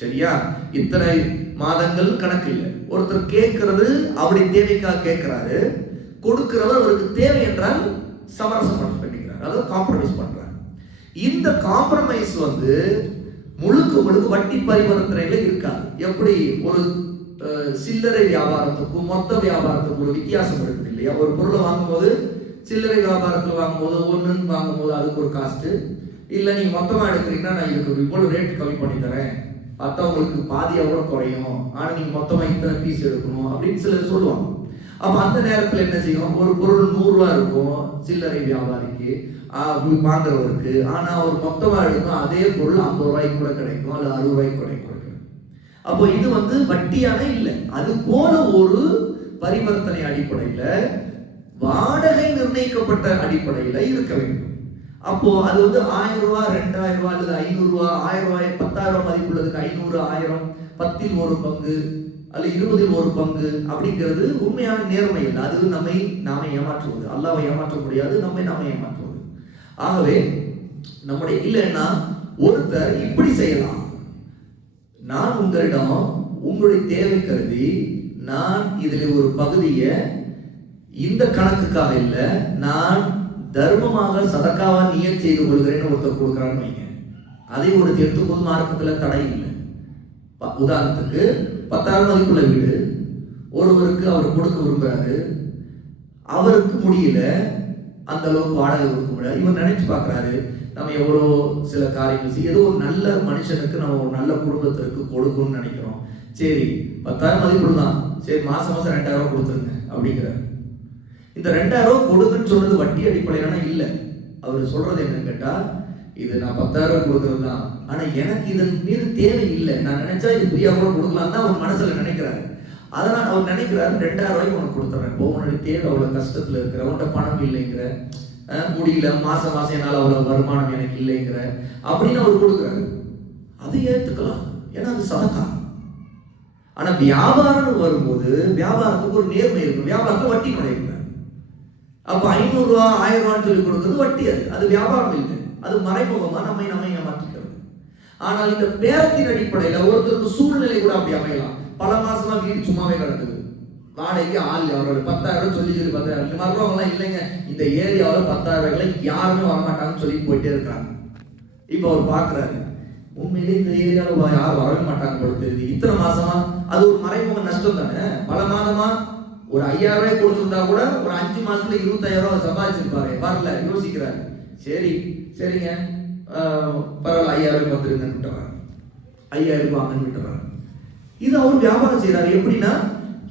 சரியா? இத்தனை மாதங்கள் கணக்கு இல்லை. ஒருத்தர் கேட்கறது அவருடைய தேவைக்காக கேட்கிறாரு, கொடுக்கிறவர் அவருக்கு தேவை என்றால் சமரசம் பண்ணிக்கிறார், அதாவது காம்ப்ரமைஸ் பண்றார். இந்த காம்ப்ரமைஸ் முழுக்க வட்டி பரிவர்த்தனையில இருக்காது. எப்படி ஒரு சில்லறை வியாபாரத்துக்கும் மொத்த வியாபாரத்துக்கும் ஒரு வித்தியாசம் இருக்குது இல்லையா? ஒரு பொருளை வாங்கும்போது சில்லறை வியாபாரத்தில் வாங்கும்போது ஒன்றுன்னு வாங்கும்போது அதுக்கு ஒரு காஸ்ட்டு, இல்லை நீங்கள் மொத்தமாக எடுக்கிறீங்கன்னா நான் இதுக்கு இவ்வளோ ரேட் கம்மி பண்ணி தரேன், பார்த்தா உங்களுக்கு பாதியாக கூட குறையும், ஆனால் நீங்கள் மொத்தமாக இத்தனை பீஸ் எடுக்கணும் அப்படின்னு சிலர் சொல்லுவாங்க. அப்போ அந்த நேரத்தில் என்ன செய்யும்? ஒரு பொருள் 100 ரூபா இருக்கும் சில்லறை வியாபாரிக்கு வாங்குறவருக்கு, ஆனால் ஒரு மொத்தமாக எடுக்கும் அதே பொருள் 50 ரூபாய்க்கு கூட கிடைக்கும், அல்லது 60 ரூபாய்க்கு கூட கிடைக்கும். அப்போ இது வட்டியான இல்லை. அது போல ஒரு பரிவர்த்தனை அடிப்படையில் வாடகை நிர்ணயிக்கப்பட்ட அடிப்படையில் இருக்க வேண்டும். அப்போ அது 1,000 ரூபாய் 2,000 ரூபாய் அல்லது 500 ரூபாய் 1000 ரூபாய் 10,000 மதிப்புள்ளதுக்கு 500 1000 10ல் ஒரு பங்கு அல்லது 20ல் ஒரு பங்கு அப்படிங்கிறது உண்மையான நேர்மை இல்லை. அது நாம ஏமாற்றுவது, அல்லாஹ்வை ஏமாற்ற முடியாது, நாம ஏமாற்றுவது. ஆகவே நம்முடைய இல்லைன்னா ஒருத்தர் இப்படி செய்யலாம், நான் உங்களிடம் உங்களுடைய தேவை கருதி நான் இதில் ஒரு பகுதியை இந்த கணக்குக்காக இல்லை, நான் தர்மமாக சதக்காவா நியத் செய்து கொள்கிறேன்னு ஒருத்தர் கொடுக்குறான்னு வைங்க, அதை ஒரு எடுத்துக்கொண்டு மார்க்கத்தில் தடை இல்லை. உதாரணத்துக்கு 10,000 மதிப்புள்ள வீடு ஒருவருக்கு அவர் கொடுக்க விரும்புகிறாரு, அவருக்கு முடியல, அந்த அளவுக்கு வாடகை கொடுக்க முடியாது. இவர் நினைச்சு பார்க்குறாரு, நம்ம எவ்வளோ சில காரியங்கள் செய்ய, ஏதோ ஒரு நல்ல மனுஷனுக்கு நம்ம ஒரு நல்ல குடும்பத்திற்கு கொடுக்கணும்னு நினைக்கிறோம், சரி 10,000 மதிப்புள்ள தான், சரி மாதம் 2,000 ரூபாய் கொடுத்துருங்க அப்படிங்கிறார். இந்த 2,000 ரூபாய் கொடுக்குன்னு சொன்னது வட்டி அடிப்படையிலான இல்லை. அவர் சொல்றது என்னன்னு கேட்டா, இது நான் 10,000 ரூபாய் கொடுக்கறது தான், ஆனா எனக்கு இதன் மீது தேவை இல்லை, நான் நினைச்சா இது ஃப்ரீயா கூட கொடுக்கலாம் தான் அவர் மனசுல நினைக்கிறாரு. அதனால் அவர் நினைக்கிறாரு 2000 ரூபாய்க்கு உனக்கு கொடுத்துறேன். இப்போ உன்னுடைய தேவை அவ்வளோ கஷ்டத்தில் இருக்கிற, உன்கிட்ட பணம் இல்லைங்கிற, முடியல, மாசம் என்னால் அவ்வளோ வருமானம் எனக்கு இல்லைங்கிற அப்படின்னு அவர் கொடுக்குறாரு. அதை ஏற்றுக்கலாம், ஏன்னா அது சதக்கா. ஆனா வியாபாரம்னு வரும்போது வியாபாரத்துக்கு ஒரு நேர்மை இருக்கும். வியாபாரத்தை வட்டி நுழைக்கிறார். அப்ப 500 ரூபா 1000 ரூபான்னு சொல்லி கொடுக்குறது வட்டி. அது வியாபாரம் இல்லை, அது மறைமுகமா நம்மை ஏமாற்றிக்கிறது. ஆனால் இந்த பேரத்தின் அடிப்படையில ஒருத்தருக்கு சூழ்நிலை கூட அப்படி அமையலாம். பல மாசமா வீடு சும்மாவே கிடக்குது, வாடகைக்கு ஆள் அவரோட 10,000 சொல்லி 10,000 வர்றவங்களாம் இல்லைங்க, இந்த ஏரியாவில் 10,000 யாருமே வரமாட்டாங்கன்னு சொல்லி போயிட்டே இருக்காங்க. இப்ப அவர் பாக்குறாரு, உண்மையிலே இந்த ஏரியாவில் யாரும் வரவே மாட்டாங்க போல தெரியுது. இத்தனை மாசமா அது ஒரு மறைமுக நஷ்டம் தானே. பல மாதமா ஒரு 5,000 ரூபாய் கொடுத்துருந்தா கூட ஒரு 5 மாசத்துல 25,000 ரூபாய் சம்பாதிச்சிருப்பாரு. வரல, யோசிக்கிறாரு. சரிங்க பரவாயில்ல, 5,000 ரூபாய் வந்துருங்கன்னு விட்டுறாரு, 5,000 ரூபாய் வாங்கன்னு விட்டுறாரு. இது அவர் வியாபாரம் செய்யறாரு. எப்படின்னா,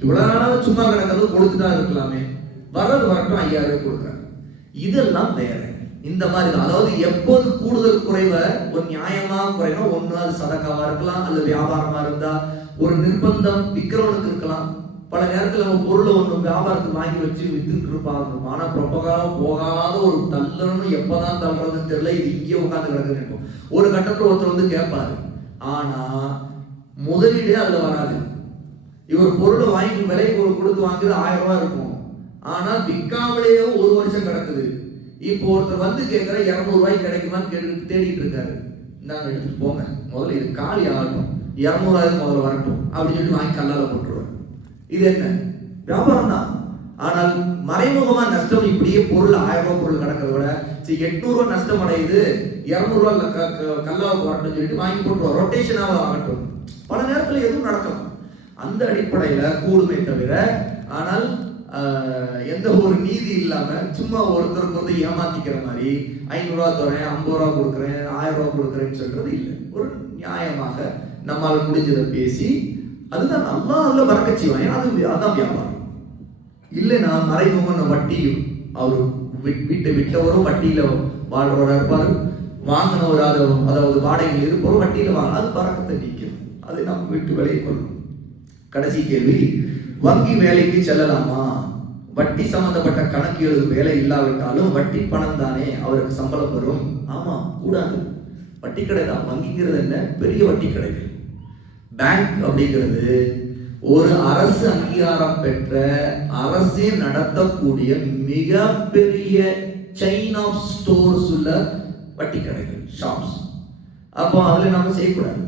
இவ்வளவு நாளாவது சும்மா கிடக்கிறது கொடுத்துதான் இருக்கலாமே, வரது வரட்டும் 5,000 ரூபாய் கொடுக்குறாரு. இதெல்லாம் வேற. இந்த மாதிரி தான். அதாவது எப்போது கூடுதல் குறைவை ஒரு நியாயமா குறையணும். ஒண்ணு அது சதக்காவா இருக்கலாம், அல்லது வியாபாரமா இருந்தா ஒரு நிர்பந்தம் விற்கிறவனுக்கு இருக்கலாம். பல நேரத்தில் நம்ம பொருளை ஒன்று வியாபாரத்துக்கு வாங்கி வச்சு வித்துட்டு இருப்பாங்க. ஆனா பிரபகாரம் போகாத ஒரு தள்ளணும், எப்பதான் தள்ளுறதுன்னு தெரியல, இது இங்கே உட்காந்து கிடக்குன்னு இருக்கும். ஒரு கட்டத்தில் ஒருத்தர் வந்து கேட்பாரு, ஆனா முதலீடே அதுல வராது. இவர் பொருளை வாங்கி விலை கொடுத்து வாங்குறது 1000 ரூபாய் இருக்கும், ஆனா விற்காமலேயே ஒரு வருஷம் கிடக்குது. இப்போ ஒருத்தர் வந்து கேட்கிற 200 ரூபாய்க்கு கிடைக்குமான்னு தேடிட்டு இருக்காரு. இந்தாங்க எடுத்துட்டு போங்க, முதல்ல இது காலி ஆகட்டும், 200 முதல்ல வரட்டும் அப்படின்னு சொல்லி வாங்கி கல்லால போட்டுருவார். இது என்ன வியாபாரம் தான். ஆனால் மறைமுகமா நஷ்டம். இப்படியே பொருள் 1000 ரூபாய் பொருள் கிடக்கிறத விட 800 ரூபாய் நஷ்டம் அடையுது, 200 ரூபாய் கல்லாவுக்கு வரட்டும் சொல்லிட்டு வாங்கி போட்டுருவார். ரொட்டேஷனாக ஆகட்டும். பல நேரத்தில் எதுவும் நடக்கலாம். அந்த அடிப்படையில கூடுமே தவிர, ஆனால் எந்த ஒரு நீதி இல்லாம சும்மா ஒருத்தருக்கு வந்து ஏமாத்திக்கிற மாதிரி 500 ரூபா தரேன், 50 ரூபா கொடுக்குறேன், 1000 ரூபா கொடுக்குறேன்னு சொல்றது இல்லை. ஒரு நியாயமாக நம்மால் முடிஞ்சதை பேசி, அதுதான் நல்லா அதுல பறக்கச் செய்வாங்க. அதான் வியாபாரம். இல்லைன்னா மறைமுக வட்டியும், அவரு வீட்டை விட்டவரும் வட்டியில வாழ்றவரா இருப்பாரு, வாங்கினவர் அதாவது வாடகையில் இருப்பவரும் வட்டியில வாங்க, அது பறக்கத்தை நீக்கும். அதை நம்ம விட்டு விலகி கொள்ளும். கடைசி கேள்வி, வங்கி வேலைக்கு செல்லலாமா? வட்டி சம்பந்தப்பட்ட கணக்கு எழுதும் வேலை இல்லாவிட்டாலும் வட்டி பணம் தானே அவருக்கு சம்பளம் வரும். ஆமா, கூடாது. வட்டி கடை தான். வங்கிங்கிறது என்ன, பெரிய வட்டி கடைகள். பேங்க் அப்படிங்கிறது ஒரு அரசு அங்கீகாரம் பெற்ற, அரசே நடத்தக்கூடிய மிகப்பெரிய செயின் ஆஃப் ஸ்டோர்ஸ் உள்ள வட்டி கடைகள், ஷாப்ஸ். அப்போ அதுல நம்ம செய்யக்கூடாது,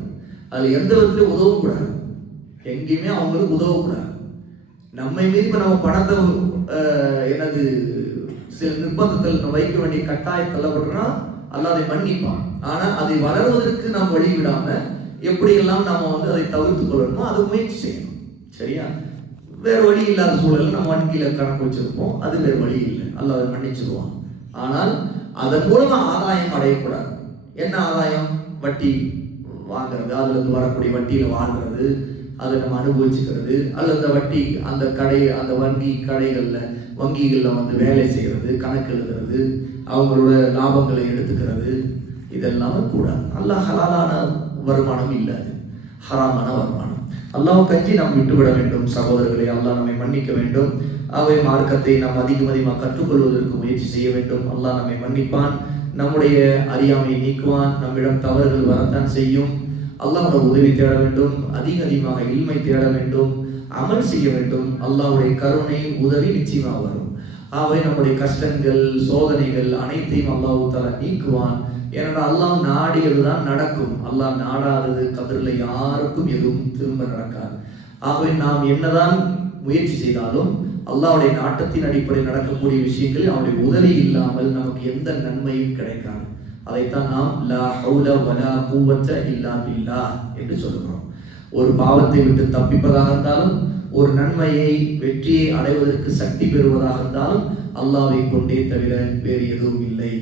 அதுல எந்த விதத்திலும் உதவக்கூடாது, எங்கேயுமே அவங்களுக்கு உதவக்கூடாது. நம்மை மீறி இப்ப நம்ம பணத்தை எனது சில நிர்பந்தத்தில் வைக்க வேண்டிய கட்டாயம் தள்ளப்பட்டோம்னா அல்ல அதை மன்னிப்பான். ஆனா அதை வளர்வதற்கு நாம் வழி விடாம எப்படியெல்லாம் நம்ம வந்து அதை தவிர்த்து கொள்ளணுமோ அதை முயற்சி செய்யணும். சரியா? வேறு வழி இல்லாத சூழலில் நம்ம வங்கியில கணக்கு வச்சிருப்போம், அது வேறு வழி இல்லை, அல்ல அதை மன்னிச்சிருவான். ஆனால் அதன் மூலமா ஆதாயம் அடையக்கூடாது. என்ன ஆதாயம்? வட்டி வாங்குறது, அதுல இருந்து வரக்கூடிய வட்டியில வாழ்றது, அதை நம்ம அனுபவிச்சுக்கிறது, அல்லது அந்த வட்டி அந்த வங்கிகளில் வந்து வேலை செய்கிறது, கணக்கு எழுதுறது, அவங்களோட லாபங்களை எடுத்துக்கிறது, இதெல்லாம் கூடாது. அல்லாஹ் ஹலாலான வருமானம் இல்லாது, ஹராமான வருமானம். அல்லாஹ் கஞ்சி நாம் விட்டுவிட வேண்டும். சகோதரர்களை, அல்லாஹ் நம்மை மன்னிக்க வேண்டும். அவை மார்க்கத்தை நாம் அதிகமாக கற்றுக்கொள்வதற்கு முயற்சி செய்ய வேண்டும். அல்லாஹ் நம்மை மன்னிப்பான், நம்முடைய அறியாமையை நீக்குவான். நம்மிடம் தவறுகள் வரத்தான் செய்யும். அல்லாஹ்வோட உதவி தேட வேண்டும், அதிகமாக இல்மை தேட வேண்டும், அமல் செய்ய வேண்டும். அல்லாஹ்வுடைய கருணை உதவி நிச்சயமாக வரும். அவை நம்முடைய கஷ்டங்கள், சோதனைகள் அனைத்தையும் அல்லாஹ் தஆலா நீக்குவான். ஏனென்றால் அல்லாஹ் நாடியதுதான் நடக்கும். அல்லாஹ் நாடாதது கதிரில் யாருக்கும் எதுவும் திரும்ப நடக்காது. ஆகவே நாம் என்னதான் முயற்சி செய்தாலும் அல்லாஹ்வுடைய நாட்டத்தின் அடிப்படையில் நடக்கக்கூடிய விஷயங்களில் அவருடைய உதவி இல்லாமல் நமக்கு எந்த நன்மையும் கிடைக்காது. அதைத்தான் நாம் லா ஹவுல வலா குவத்த இல்லா பில்லாஹ் என்று சொல்கிறோம். ஒரு பாவத்தை விட்டு தப்பிப்பதாக இருந்தாலும், ஒரு நன்மையை வெற்றியை அடைவதற்கு சக்தி பெறுவதாக இருந்தாலும் அல்லாஹ்வை கொண்டே தவிர வேறு எதுவும் இல்லை.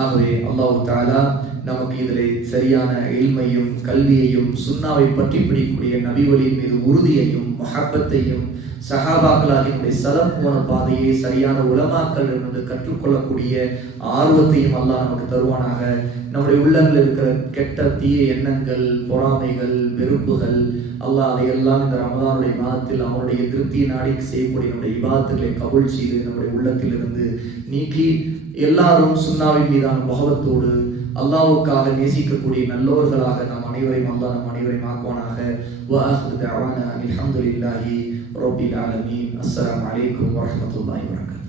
ஆகவே அல்லாஹ் தஆலா நமக்கு இதிலே சரியான இல்மையும் கல்வியையும் சுன்னாவை பற்றி பிடிக்கக்கூடிய நபி வழியின் மீது உறுதியையும் மஹப்பத்தையும் சஹாபாக்களாகினுடைய சலப் போன பாதையை சரியான உலமாக்கள் இருந்து கற்றுக்கொள்ளக்கூடிய ஆர்வத்தையும் அல்லாஹ் நமக்கு தருவானாக. நம்முடைய உள்ளங்களில் இருக்கிற கெட்ட தீய எண்ணங்கள், பொறாமைகள், வெறுப்புகள், அல்லாஹ் அதையெல்லாம் இந்த ரமதானுடைய மாதத்தில் அவனுடைய திருப்தியை நாடி செய்யக்கூடிய நம்முடைய இபாதத்துகளை கபூல் செய்து நம்முடைய உள்ளத்திலிருந்து நீக்கி எல்லாரும் சுன்னாவின் மீதான முகவத்தோடு அல்லாஹ்வுக்காக நேசிக்கக்கூடிய நல்லோர்களாக நாம் அனைவரையும் அல்லாஹ் நம் அனைவரையும் ஆக்குவானாக. வஆஹிரு தஅவானா அல்ஹம்துலில்லாஹி ரப்பில் ஆலமீன். அஸ்ஸலாமு அலைக்கும் வரஹ்மத்துல்லாஹி வபரகாத்துஹு.